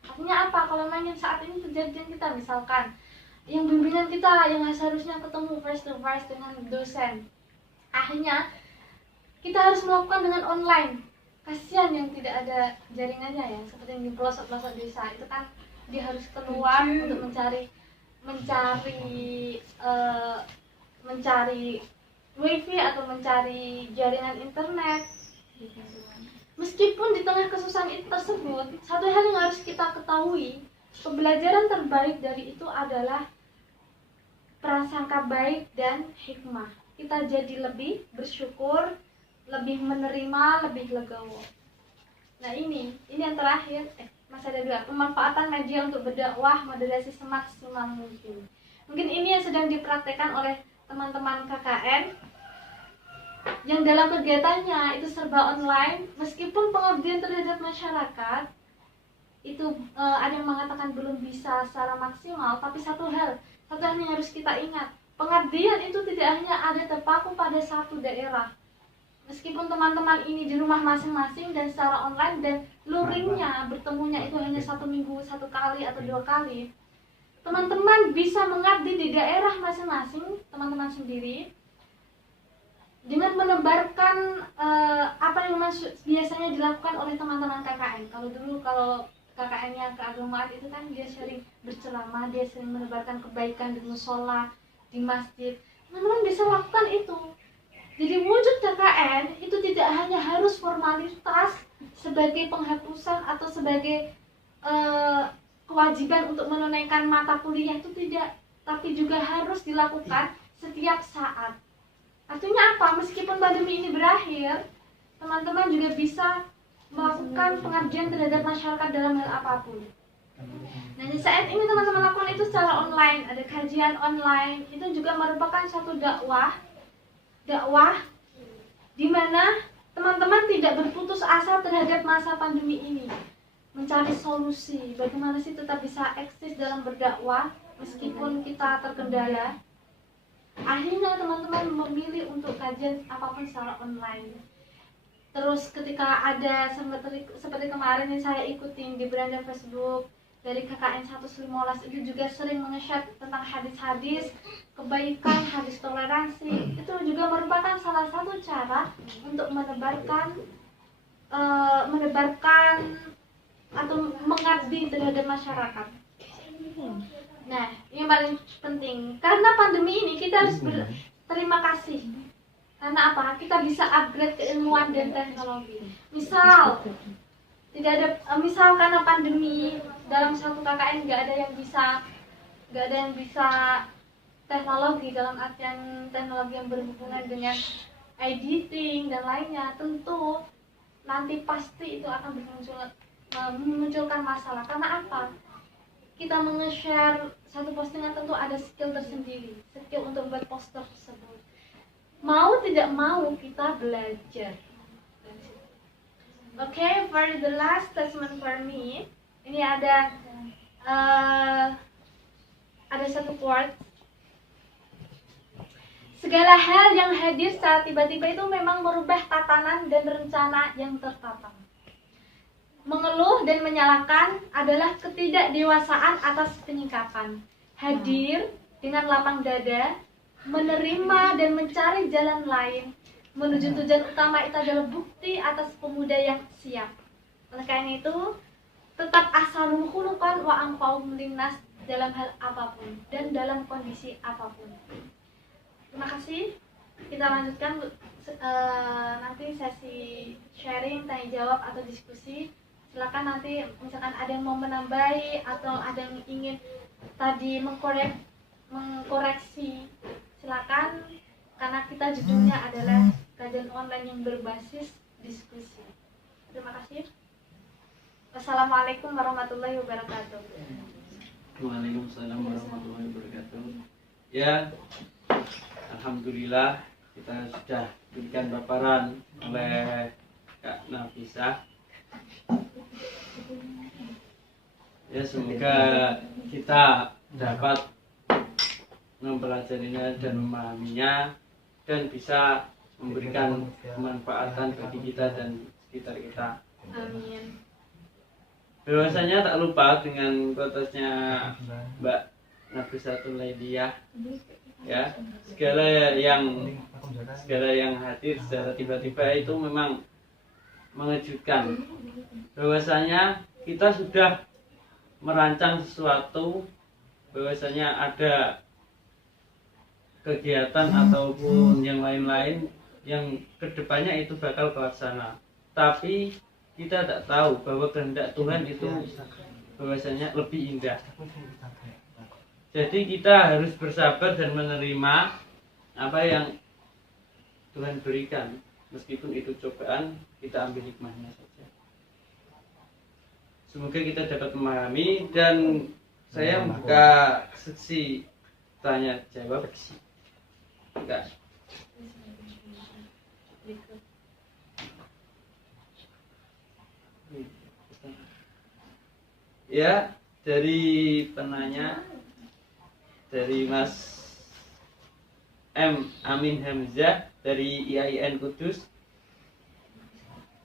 Artinya apa? Kalau memang saat ini kejadian kita, misalkan yang bimbingan kita yang seharusnya ketemu face to face dengan dosen, akhirnya kita harus melakukan dengan online. Kasihan yang tidak ada jaringannya ya, seperti yang di pelosok-pelosok desa itu kan dia harus keluar untuk mencari wifi atau mencari jaringan internet. Meskipun di tengah kesusahan itu tersebut, satu hal yang harus kita ketahui, pembelajaran terbaik dari itu adalah prasangka baik dan hikmah. Kita jadi lebih bersyukur, lebih menerima, lebih legowo. Nah ini yang terakhir, masih ada dua, pemanfaatan media untuk berdakwah, moderasi semaksimal mungkin. Mungkin ini yang sedang dipraktekkan oleh teman-teman KKN yang dalam kegiatannya itu serba online. Meskipun pengabdian terhadap masyarakat itu ada yang mengatakan belum bisa secara maksimal, tapi satu hal yang harus kita ingat, pengabdian itu tidak hanya ada terpaku pada satu daerah. Meskipun teman-teman ini di rumah masing-masing dan secara online dan luringnya bertemunya itu hanya 1 minggu 1 kali atau 2 kali, teman-teman bisa mengabdi di daerah masing-masing teman-teman sendiri dengan menebarkan apa yang biasanya dilakukan oleh teman-teman KKN. Kalau KKN-nya keagamaan itu kan dia sering berceramah, dia sering menebarkan kebaikan di musola, di masjid. Teman-teman bisa lakukan itu. Jadi wujud KKN itu tidak hanya harus formalitas sebagai penghapusan atau sebagai kewajiban untuk menunaikan mata kuliah, itu tidak, tapi juga harus dilakukan setiap saat. Artinya apa? Meskipun pandemi ini berakhir, teman-teman juga bisa melakukan pengabdian terhadap masyarakat dalam hal apapun. Nah, di saat ini teman-teman lakukan itu secara online, ada kajian online, itu juga merupakan suatu dakwah di mana teman-teman tidak berputus asa terhadap masa pandemi ini, mencari solusi bagaimana sih tetap bisa eksis dalam berdakwah meskipun kita terkendala. Akhirnya teman-teman memilih untuk kajian apapun secara online. Terus ketika ada seperti kemarin yang saya ikutin di beranda Facebook dari KKN 115 itu juga sering menge-share tentang hadis-hadis kebaikan, hadis toleransi. Itu juga merupakan salah satu cara untuk menebarkan atau mengabdi terhadap masyarakat. Nah, yang paling penting, karena pandemi ini kita harus berterima kasih. Karena apa? Kita bisa upgrade keilmuan dan teknologi. Misal karena pandemi dalam satu KKN nggak ada yang bisa teknologi dalam artian teknologi yang berhubungan dengan editing dan lainnya, tentu nanti pasti itu akan memunculkan masalah. Karena apa? kita menge-share satu postingan tentu ada skill tersendiri, skill untuk membuat poster tersebut. Mau tidak mau kita belajar. Okay, for the last statement for me, ini ada satu quote. Segala hal yang hadir secara tiba-tiba itu memang merubah tatanan dan rencana yang tertata. Mengeluh dan menyalahkan adalah ketidakdewasaan atas penyikapan. Hadir dengan lapang dada, menerima dan mencari jalan lain menuju tujuan utama itu adalah bukti atas pemuda yang siap. Oleh karena itu, tetap asalul khuluqan wa anfa'um linnas dalam hal apapun dan dalam kondisi apapun. Terima kasih. Kita lanjutkan nanti sesi sharing, tanya jawab atau diskusi. Silakan nanti misalkan ada yang mau menambahi atau ada yang ingin tadi mengkoreksi, silakan, karena kita judulnya adalah kajian online yang berbasis diskusi. Terima kasih. Wassalamualaikum warahmatullahi wabarakatuh. Waalaikumsalam warahmatullahi wabarakatuh. Ya, alhamdulillah kita sudah diberikan paparan oleh Kak Nafisah. Ya, semoga kita dapat mempelajarinya dan memahaminya dan bisa memberikan kemanfaatan bagi kita dan sekitar kita. Amin. Bahwasanya tak lupa dengan quotesnya Mbak Nafisatul Laidiyah, ya, segala yang hadir secara tiba-tiba itu memang mengejutkan. Bahwasanya kita sudah merancang sesuatu, bahwasanya ada kegiatan ataupun yang lain-lain yang kedepannya itu bakal terlaksana, tapi kita tak tahu bahwa kehendak Tuhan itu bahwasanya lebih indah. Jadi kita harus bersabar dan menerima apa yang Tuhan berikan, meskipun itu cobaan, kita ambil hikmahnya saja. Semoga kita dapat memahami, dan saya membuka sesi tanya jawab. Enggak. Ya, dari penanya, dari Mas M. Amin Hamzah dari IAIN Kudus,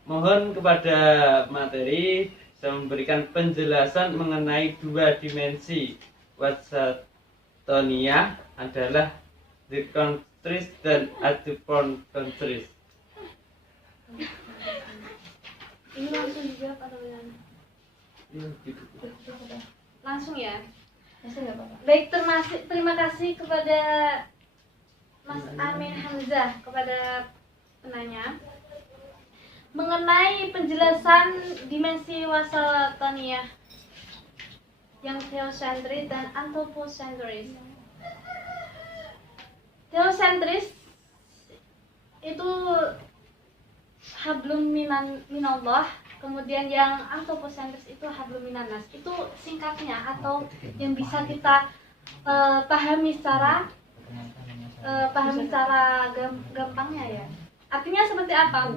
mohon kepada materi saya memberikan penjelasan mengenai dua dimensi Watsatonia adalah the countries dan adjuvant countries. Ini langsung dijawab atau bagaimana? Langsung ya. Baik, terima kasih kepada Mas Amin Hamzah, kepada penanya mengenai penjelasan dimensi Watsatonia yang theosentris dan anthropocentris. Theosentris itu hablum minallah, kemudian yang anthropocentris itu hablum minannas. Itu singkatnya atau yang bisa kita pahami secara gampangnya ya. Artinya seperti apa?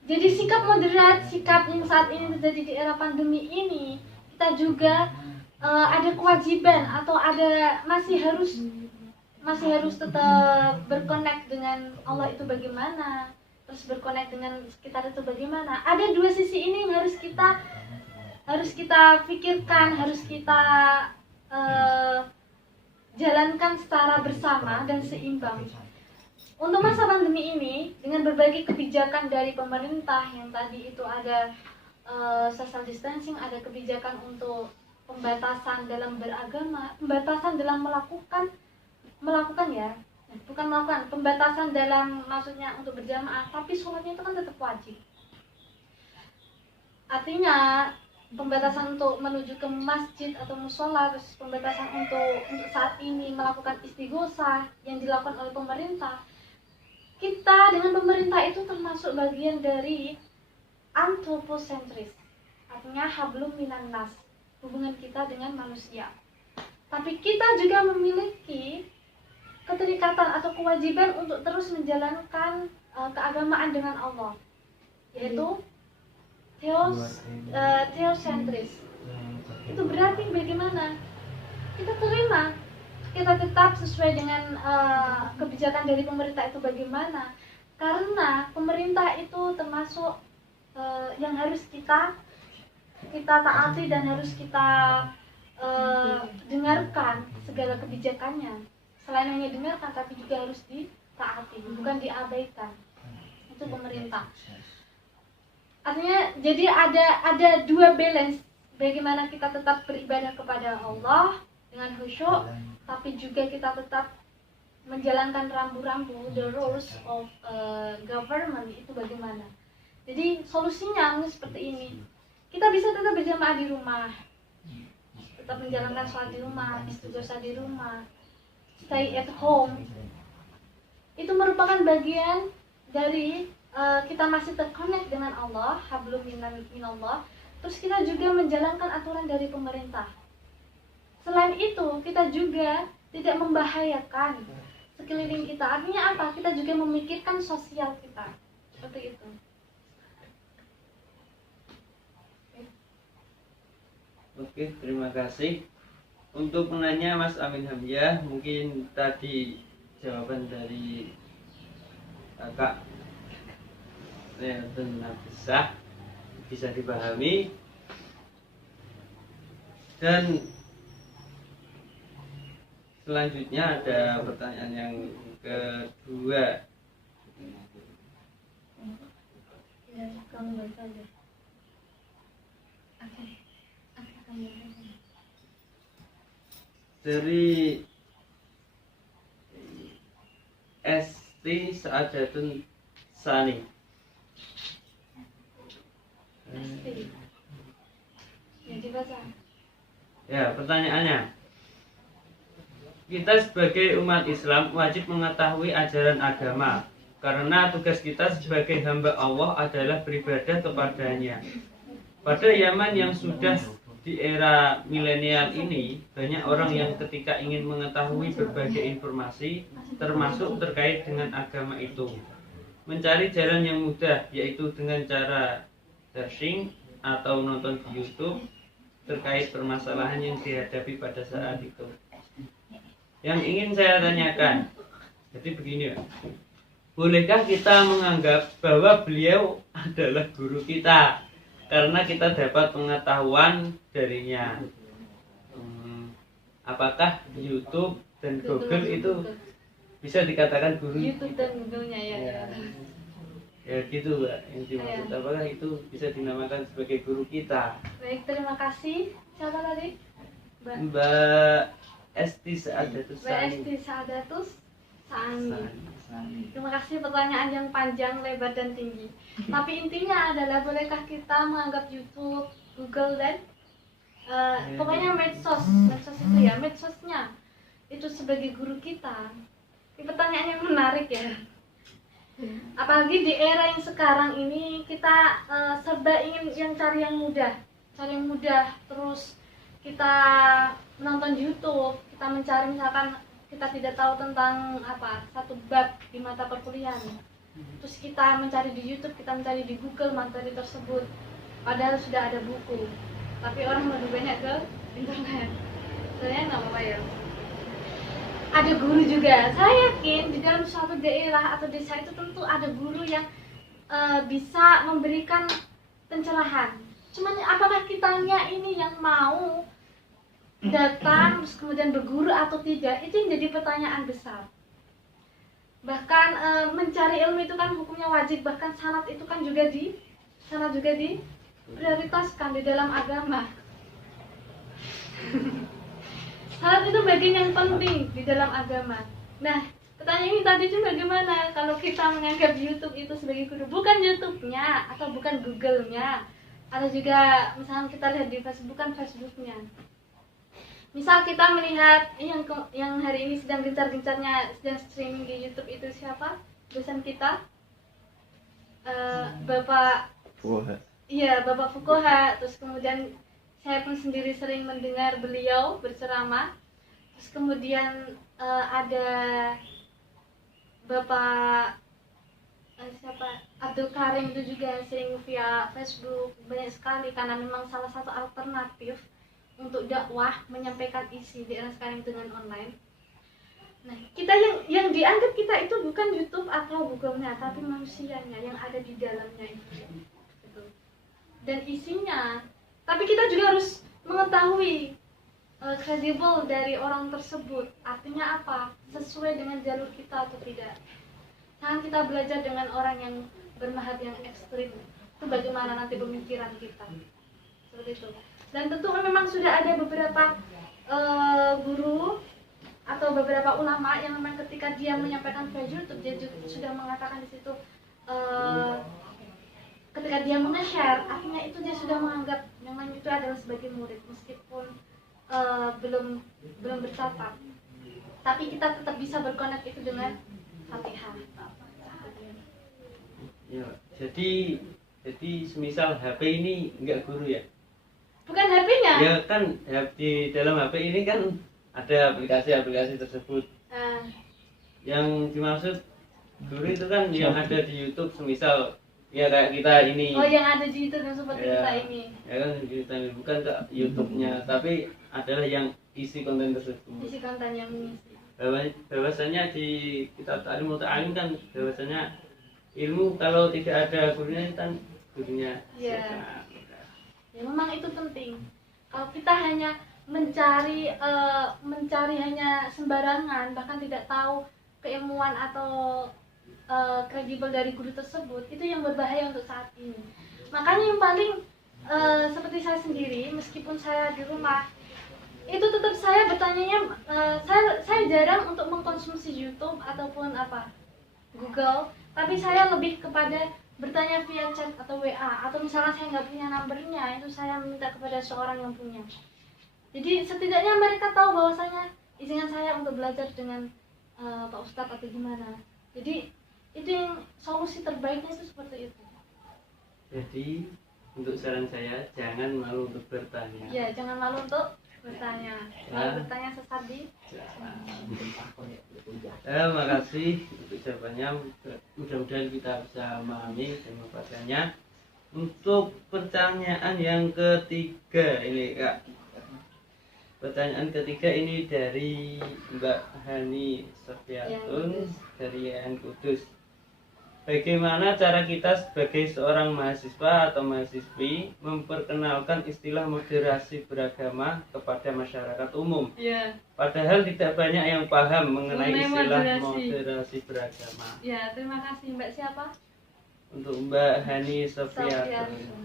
Jadi sikap moderat, sikap yang saat ini terjadi di era pandemi ini, kita juga ada kewajiban atau masih harus tetap berkonek dengan Allah itu bagaimana, terus berkonek dengan sekitar itu bagaimana. Ada dua sisi ini yang harus kita pikirkan, harus kita jalankan secara bersama dan seimbang. Untuk masa pandemi ini, dengan berbagai kebijakan dari pemerintah yang tadi itu ada social distancing, ada kebijakan untuk pembatasan dalam beragama, pembatasan dalam melakukan ya, bukan melakukan, pembatasan dalam maksudnya untuk berjamaah, tapi sholatnya itu kan tetap wajib. Artinya pembatasan untuk menuju ke masjid atau musola, terus pembatasan untuk saat ini melakukan istighosah yang dilakukan oleh pemerintah. Kita dengan pemerintah itu termasuk bagian dari anthropocentris, artinya hablum minannas. hubungan kita dengan manusia. Tapi kita juga memiliki keterikatan atau kewajiban untuk terus menjalankan keagamaan dengan Allah, yaitu teosentris. Itu berarti bagaimana? Kita terima, kita tetap sesuai dengan kebijakan dari pemerintah itu bagaimana? Karena pemerintah itu termasuk yang harus kita taati dan harus kita dengarkan segala kebijakannya. Selain hanya dengarkan, tapi juga harus ditaati, bukan diabaikan. Itu pemerintah. Artinya jadi ada dua balance, bagaimana kita tetap beribadah kepada Allah dengan khusyuk, tapi juga kita tetap menjalankan rambu-rambu, the rules of government itu bagaimana. Jadi solusinya mungkin seperti ini. Kita bisa tetap berjamaah di rumah, tetap menjalankan sholat di rumah, istighosah di rumah, stay at home. Itu merupakan bagian dari kita masih terconnect dengan Allah, hablum minallah. Terus kita juga menjalankan aturan dari pemerintah. Selain itu, kita juga tidak membahayakan sekeliling kita. Artinya apa? Kita juga memikirkan sosial kita. Seperti itu. Oke, terima kasih. Untuk penanya Mas Amin Hamzah, mungkin tadi jawaban dari Kak Leonton Nafisah bisa dipahami. Dan selanjutnya ada pertanyaan yang kedua. Ya, kamu baca aja. Oke. Dari ST Saadatun Sani. Ya, dibaca. Ya, pertanyaannya. Kita sebagai umat Islam wajib mengetahui ajaran agama, karena tugas kita sebagai hamba Allah adalah beribadah kepadanya. Pada zaman yang sudah di era milenial ini, banyak orang yang ketika ingin mengetahui berbagai informasi, termasuk terkait dengan agama itu, mencari jalan yang mudah, yaitu dengan cara searching atau nonton di YouTube terkait permasalahan yang dihadapi pada saat itu. Yang ingin saya tanyakan, jadi begini, bolehkah kita menganggap bahwa beliau adalah guru kita karena kita dapat pengetahuan darinya? Apakah YouTube dan Google itu bisa dikatakan guru? YouTube dan Google-nya ya. Ya gitu, Mbak. Yang dimaksud apakah itu bisa dinamakan sebagai guru kita? Baik, terima kasih. Siapa tadi? Mbak Esti Saadatus Mbak Sani. Esti Saadatus Sani. Terima kasih, pertanyaan yang panjang, lebar, dan tinggi. Tapi intinya adalah, bolehkah kita menganggap YouTube, Google, dan pokoknya medsos itu ya, medsosnya itu sebagai guru kita? Ini pertanyaan yang menarik ya. Apalagi di era yang sekarang ini, kita serba ingin yang cari yang mudah, terus kita menonton YouTube, kita mencari, misalkan kita tidak tahu tentang satu bab di mata perkuliahan, terus kita mencari di YouTube, kita mencari di Google materi tersebut, padahal sudah ada buku, tapi orang lebih banyak ke internet. Sebenarnya nggak apa-apa ya. Ada guru juga, saya yakin di dalam suatu daerah atau desa itu tentu ada guru yang bisa memberikan pencerahan. Cuman apakah kitanya ini yang mau datang terus kemudian berguru atau tidak, itu yang jadi pertanyaan besar. Bahkan mencari ilmu itu kan hukumnya wajib, bahkan sanad itu kan juga diprioritaskan di dalam agama. Sanad itu bagian yang penting di dalam agama. Nah, pertanyaan ini tadi itu bagaimana kalau kita menganggap YouTube itu sebagai guru? Bukan YouTube-nya atau bukan Google-nya, atau juga misalnya kita lihat di Facebook, bukan Facebook-nya. Misal kita melihat yang hari ini sedang gencar-gencarnya, sedang streaming di YouTube itu siapa? Dosen kita, Bapak Fukoha. Iya, Bapak Fukoha. Terus kemudian saya pun sendiri sering mendengar beliau berceramah. Terus kemudian ada Bapak siapa Abdul Karim itu juga sering via Facebook, banyak sekali, karena memang salah satu alternatif untuk dakwah menyampaikan isi di era sekarang dengan online. Nah, kita yang dianggap kita itu bukan YouTube atau Google-nya, tapi manusianya yang ada di dalamnya itu. Gitu. Dan isinya. Tapi kita juga harus mengetahui kredibel dari orang tersebut. Artinya apa? Sesuai dengan jalur kita atau tidak. Jangan kita belajar dengan orang yang bermahab yang ekstrim. Itu bagaimana nanti pemikiran kita. Seperti itu. Dan tentu memang sudah ada beberapa guru atau beberapa ulama yang memang ketika dia menyampaikan via YouTube, dia juga sudah mengatakan di situ ketika dia nge-share, artinya itu dia sudah menganggap yang lain itu adalah sebagai murid, meskipun belum bertatap. Tapi kita tetap bisa berkonek itu dengan Fatihah. Ya, jadi semisal HP ini enggak guru ya? Bukan HP-nya. Ya kan di dalam HP ini kan ada aplikasi-aplikasi tersebut. Yang dimaksud guru itu kan yang ada di YouTube, semisal ya kayak kita ini. Oh, yang ada di YouTube yang seperti ya, kita ini. Ya kan kita ini bukan ke YouTube-nya, tapi adalah yang isi konten tersebut. Isi konten yang mengisi. Bahwasanya di kitab Ta'lim Muta'alim kan bahwasanya ilmu kalau tidak ada gurunya kan gurunya. Ya. Ya memang itu penting. Kalau kita hanya mencari hanya sembarangan, bahkan tidak tahu keilmuan atau kredibel dari guru tersebut, itu yang berbahaya untuk saat ini. Makanya yang paling seperti saya sendiri, meskipun saya di rumah, itu tetap saya bertanyanya, saya jarang untuk mengkonsumsi YouTube ataupun Google, tapi saya lebih kepada bertanya via chat atau WA, atau misalnya saya nggak punya nomornya, itu saya minta kepada seorang yang punya. Jadi setidaknya mereka tahu bahwasanya izinkan saya untuk belajar dengan Pak Ustadz atau gimana. Jadi itu yang solusi terbaiknya itu seperti itu. Jadi untuk saran saya, jangan malu untuk bertanya. Ya, jangan malu untuk bertanya. Kalau bertanya sesat di. Makasih untuk jawabannya. Mudah-mudahan kita bisa memahami dan membacakannya. Untuk pertanyaan yang ketiga ini Kak. Pertanyaan ketiga ini dari Mbak Hani Sofiatun dari Yayan Kudus. Bagaimana cara kita sebagai seorang mahasiswa atau mahasiswi memperkenalkan istilah moderasi beragama kepada masyarakat umum? Ya. Padahal tidak banyak yang paham mengenai istilah moderasi beragama. Ya, terima kasih. Mbak siapa? Untuk Mbak Hani Sofiatun.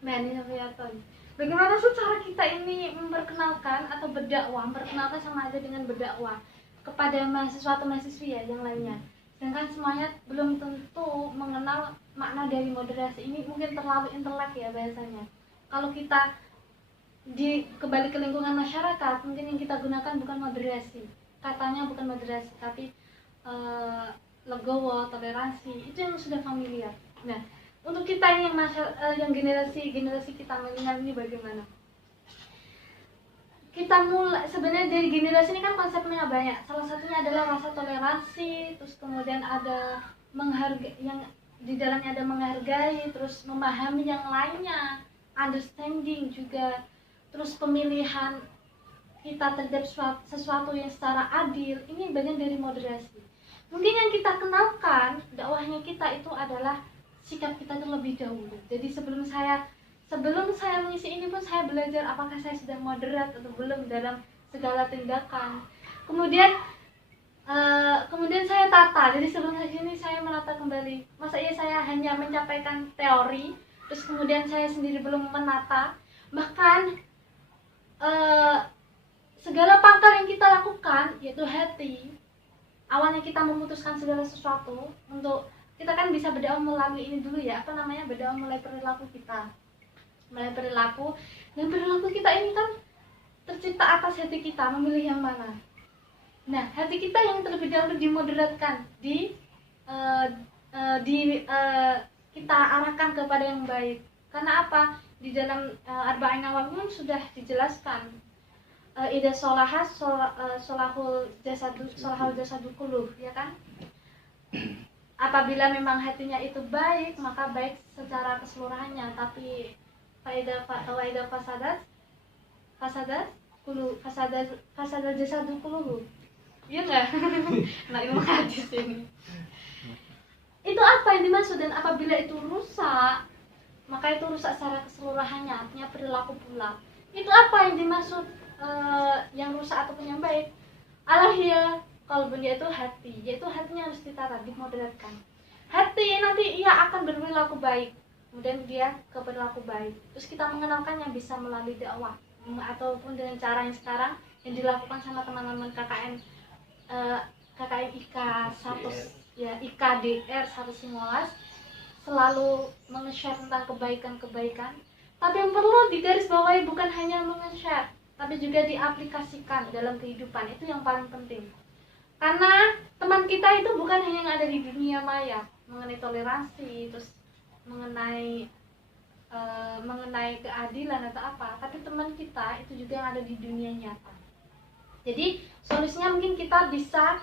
Mbak Hani Sofiatun. Bagaimana sih cara kita ini memperkenalkan atau berdakwah? Memperkenalkan sama aja dengan berdakwah kepada mahasiswa atau mahasiswi ya yang lainnya. Sedangkan semuanya belum tentu mengenal makna dari moderasi ini, mungkin terlalu intelek ya bahasanya. Kalau kita kembali ke lingkungan masyarakat, mungkin yang kita gunakan bukan moderasi, katanya bukan moderasi, tapi legowo, toleransi, itu yang sudah familiar. Nah, untuk kita ini yang generasi kita milenial ini bagaimana? Kita mulai sebenarnya dari generasi ini kan konsepnya banyak. Salah satunya adalah rasa toleransi, terus kemudian ada menghargai, yang di dalamnya ada menghargai, terus memahami yang lainnya, understanding juga, terus pemilihan kita terhadap sesuatu yang secara adil. Ini bagian dari moderasi. Mungkin yang kita kenalkan dakwahnya kita itu adalah sikap kita terlebih dahulu. Jadi sebelum saya mengisi ini pun saya belajar apakah saya sudah moderat atau belum dalam segala tindakan. Kemudian saya tata. Jadi sebelum ini saya menata kembali. Masa iya saya hanya menyampaikan teori, terus kemudian saya sendiri belum menata. Bahkan segala pangkal yang kita lakukan, yaitu hati. Awalnya kita memutuskan segala sesuatu untuk kita kan bisa berdakwah melalui ini dulu ya, berdakwah mulai perilaku kita. Dan perilaku kita ini kan tercipta atas hati kita, memilih yang mana. Nah, hati kita yang terlebih dahulu dimoderatkan, kita arahkan kepada yang baik. Karena apa? di dalam Arba'in Nawawiyun sudah dijelaskan ida sholahah sholahul jasadu qulub, ya kan? Apabila memang hatinya itu baik, maka baik secara keseluruhannya. Tapi faida fasadat jasadu qulub. Iya enggak? Nah, ilmu hadis ini. Itu apa yang dimaksud, dan apabila itu rusak, maka itu rusak secara keseluruhannya, artinya perilaku pula. Itu apa yang dimaksud yang rusak ataupun yang baik? Alahiyah qalbun, yaitu hati, yaitu hatinya harus ditata, dimoderatkan. Hati nanti ia akan berperilaku baik, kemudian dia ke perilaku baik. Terus kita mengenalkannya bisa melalui dakwah ataupun dengan cara yang sekarang yang dilakukan sama teman-teman KKN IK 100 ya, IKDR 115, selalu menge-share tentang kebaikan-kebaikan. Tapi yang perlu digarisbawahi bukan hanya menge-share, tapi juga diaplikasikan dalam kehidupan. Itu yang paling penting. Karena teman kita itu bukan hanya yang ada di dunia maya, mengenai toleransi, terus mengenai keadilan atau apa, tapi teman kita itu juga yang ada di dunia nyata. Jadi solusinya mungkin kita bisa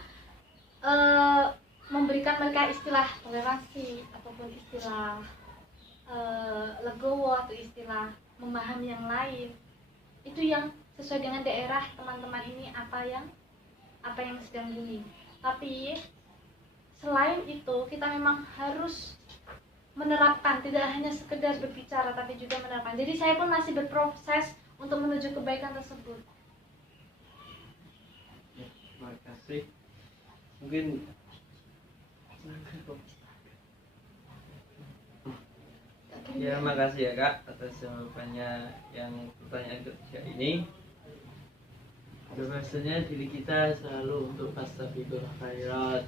memberikan mereka istilah toleransi ataupun istilah legowo atau istilah memahami yang lain. Itu yang sesuai dengan daerah teman-teman ini apa yang sedang booming. Tapi selain itu kita memang harus menerapkan, tidak hanya sekedar berbicara tapi juga menerapkan. Jadi saya pun masih berproses untuk menuju kebaikan tersebut. Ya, terima kasih. Mungkin Ya, makasih ya Kak atas jawabannya yang pertanyaan ketiga ini. bahwasanya diri kita selalu untuk fastabiqul khairat.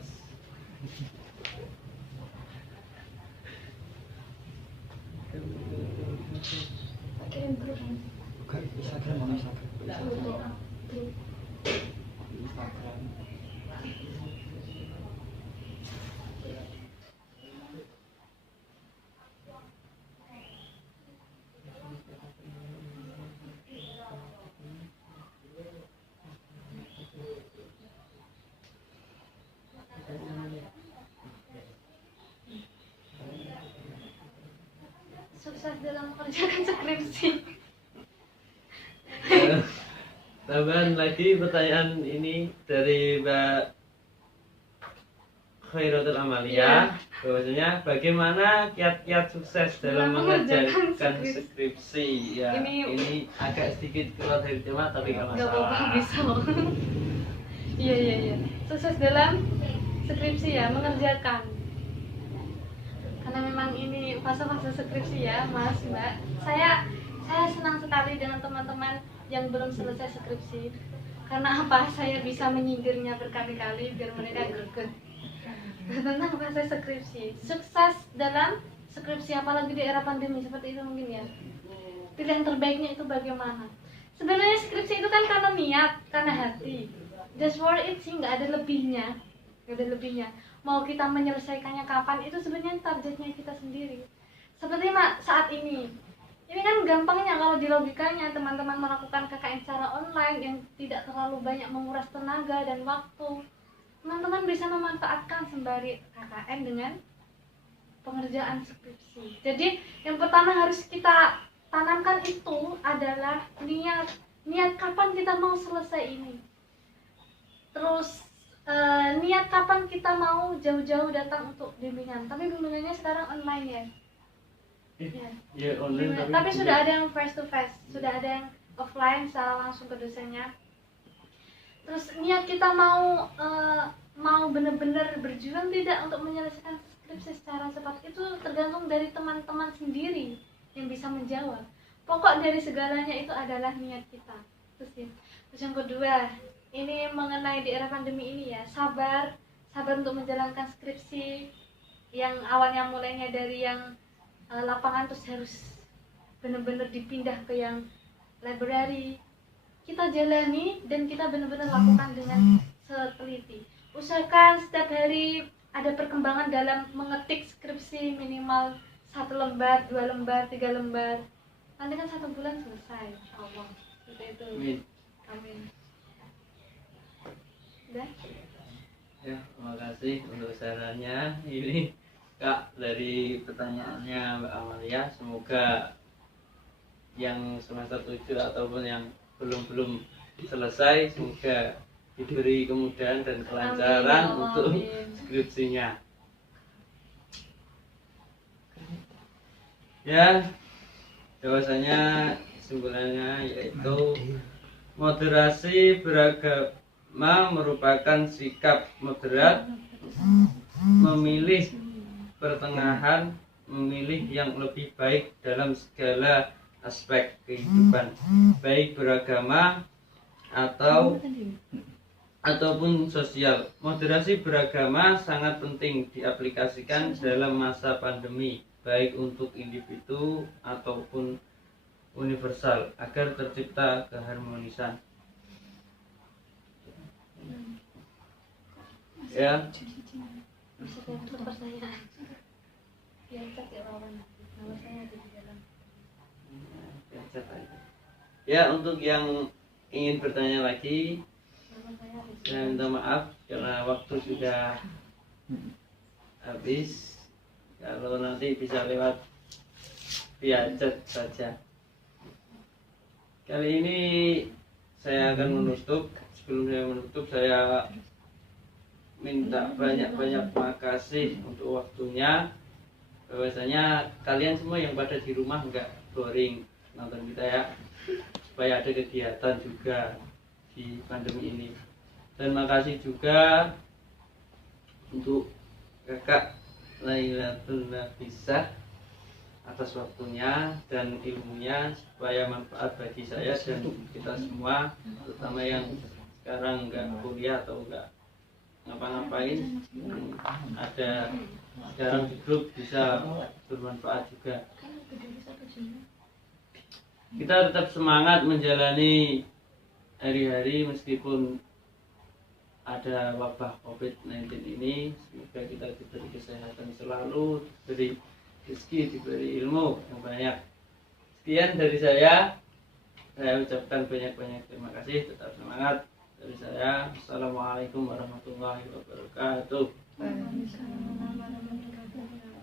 Sukses dalam mengerjakan skripsi. Tambahan lagi pertanyaan ini dari Mbak Khairatul Amalia, bahwasanya bagaimana kiat-kiat sukses dalam mengerjakan skripsi. Ya, ini agak sedikit keluar dari tema tapi nggak Gak apa-apa, masalah. bisa loh. Iya. Sukses dalam skripsi ya, mengerjakan. Karena memang ini fase-fase skripsi ya, Mas, Mbak. Saya senang sekali dengan teman-teman yang belum selesai skripsi. Karena apa? Saya bisa menyingkirnya berkali-kali biar mereka greget. Tentang fase skripsi. Sukses dalam skripsi, apalagi di era pandemi seperti itu mungkin ya. Pilihan terbaiknya itu bagaimana? Sebenarnya skripsi itu kan karena niat, karena hati. Just for it sih, nggak ada lebihnya. Mau kita menyelesaikannya kapan, itu sebenarnya targetnya kita sendiri. Seperti saat ini kan gampangnya kalau di logikanya teman-teman melakukan KKN secara online yang tidak terlalu banyak menguras tenaga dan waktu. Teman-teman bisa memanfaatkan sembari KKN dengan pengerjaan skripsi. Jadi yang pertama harus kita tanamkan itu adalah niat kapan kita mau selesai ini. Terus niat kapan kita mau jauh-jauh datang untuk bimbingan. Tapi bimbingannya sekarang online ya. Ya, online Tapi sudah ada yang face to face, sudah ada yang offline secara langsung ke dosennya. Terus niat kita mau benar-benar berjuang tidak untuk menyelesaikan skripsi secara cepat, itu tergantung dari teman-teman sendiri yang bisa menjawab. Pokok dari segalanya itu adalah niat kita. Terus yang kedua, ini mengenai di era pandemi ini ya, sabar untuk menjalankan skripsi yang awalnya mulainya dari yang lapangan terus harus benar-benar dipindah ke yang library. Kita jalani dan kita benar-benar lakukan dengan teliti. Usahakan setiap hari ada perkembangan dalam mengetik skripsi, minimal 1 lembar, 2 lembar, 3 lembar. Nanti kan 1 bulan selesai, insya Allah. Itu. Amin. Amin. Udah? Ya, terima kasih untuk sarannya. Ini Kak dari pertanyaannya Mbak Amalia. Semoga yang semester 7 ataupun yang belum selesai semoga diberi kemudahan dan kelancaran Amin, untuk amin. skripsinya. Ya, bahwasanya kesimpulannya yaitu moderasi beragama merupakan sikap moderat, memilih pertengahan, memilih yang lebih baik dalam segala aspek kehidupan, baik beragama ataupun sosial. Moderasi beragama sangat penting diaplikasikan dalam masa pandemi, baik untuk individu ataupun universal, agar tercipta keharmonisan. Ya, ya untuk yang ingin bertanya lagi, saya minta maaf karena waktu sudah habis. Kalau nanti bisa lewat via chat saja. Kali ini saya akan menutup. Sebelum saya menutup, saya minta banyak-banyak makasih untuk waktunya. Bahwasanya kalian semua yang pada di rumah nggak boring nonton kita ya, supaya ada kegiatan juga di pandemi ini. Dan makasih juga untuk kakak Lailatul Nafisah atas waktunya dan ilmunya, supaya manfaat bagi saya dan kita semua, terutama yang sekarang nggak kuliah atau nggak ngapa-ngapain, ada sekarang di grup bisa bermanfaat juga. Kita tetap semangat menjalani hari-hari meskipun ada wabah COVID-19 ini. Semoga kita diberi kesehatan selalu, diberi rezeki, diberi ilmu yang banyak. Sekian dari saya ucapkan banyak-banyak terima kasih. Tetap semangat dari saya. Assalamualaikum warahmatullahi wabarakatuh. Waalaikumsalam warahmatullahi wabarakatuh.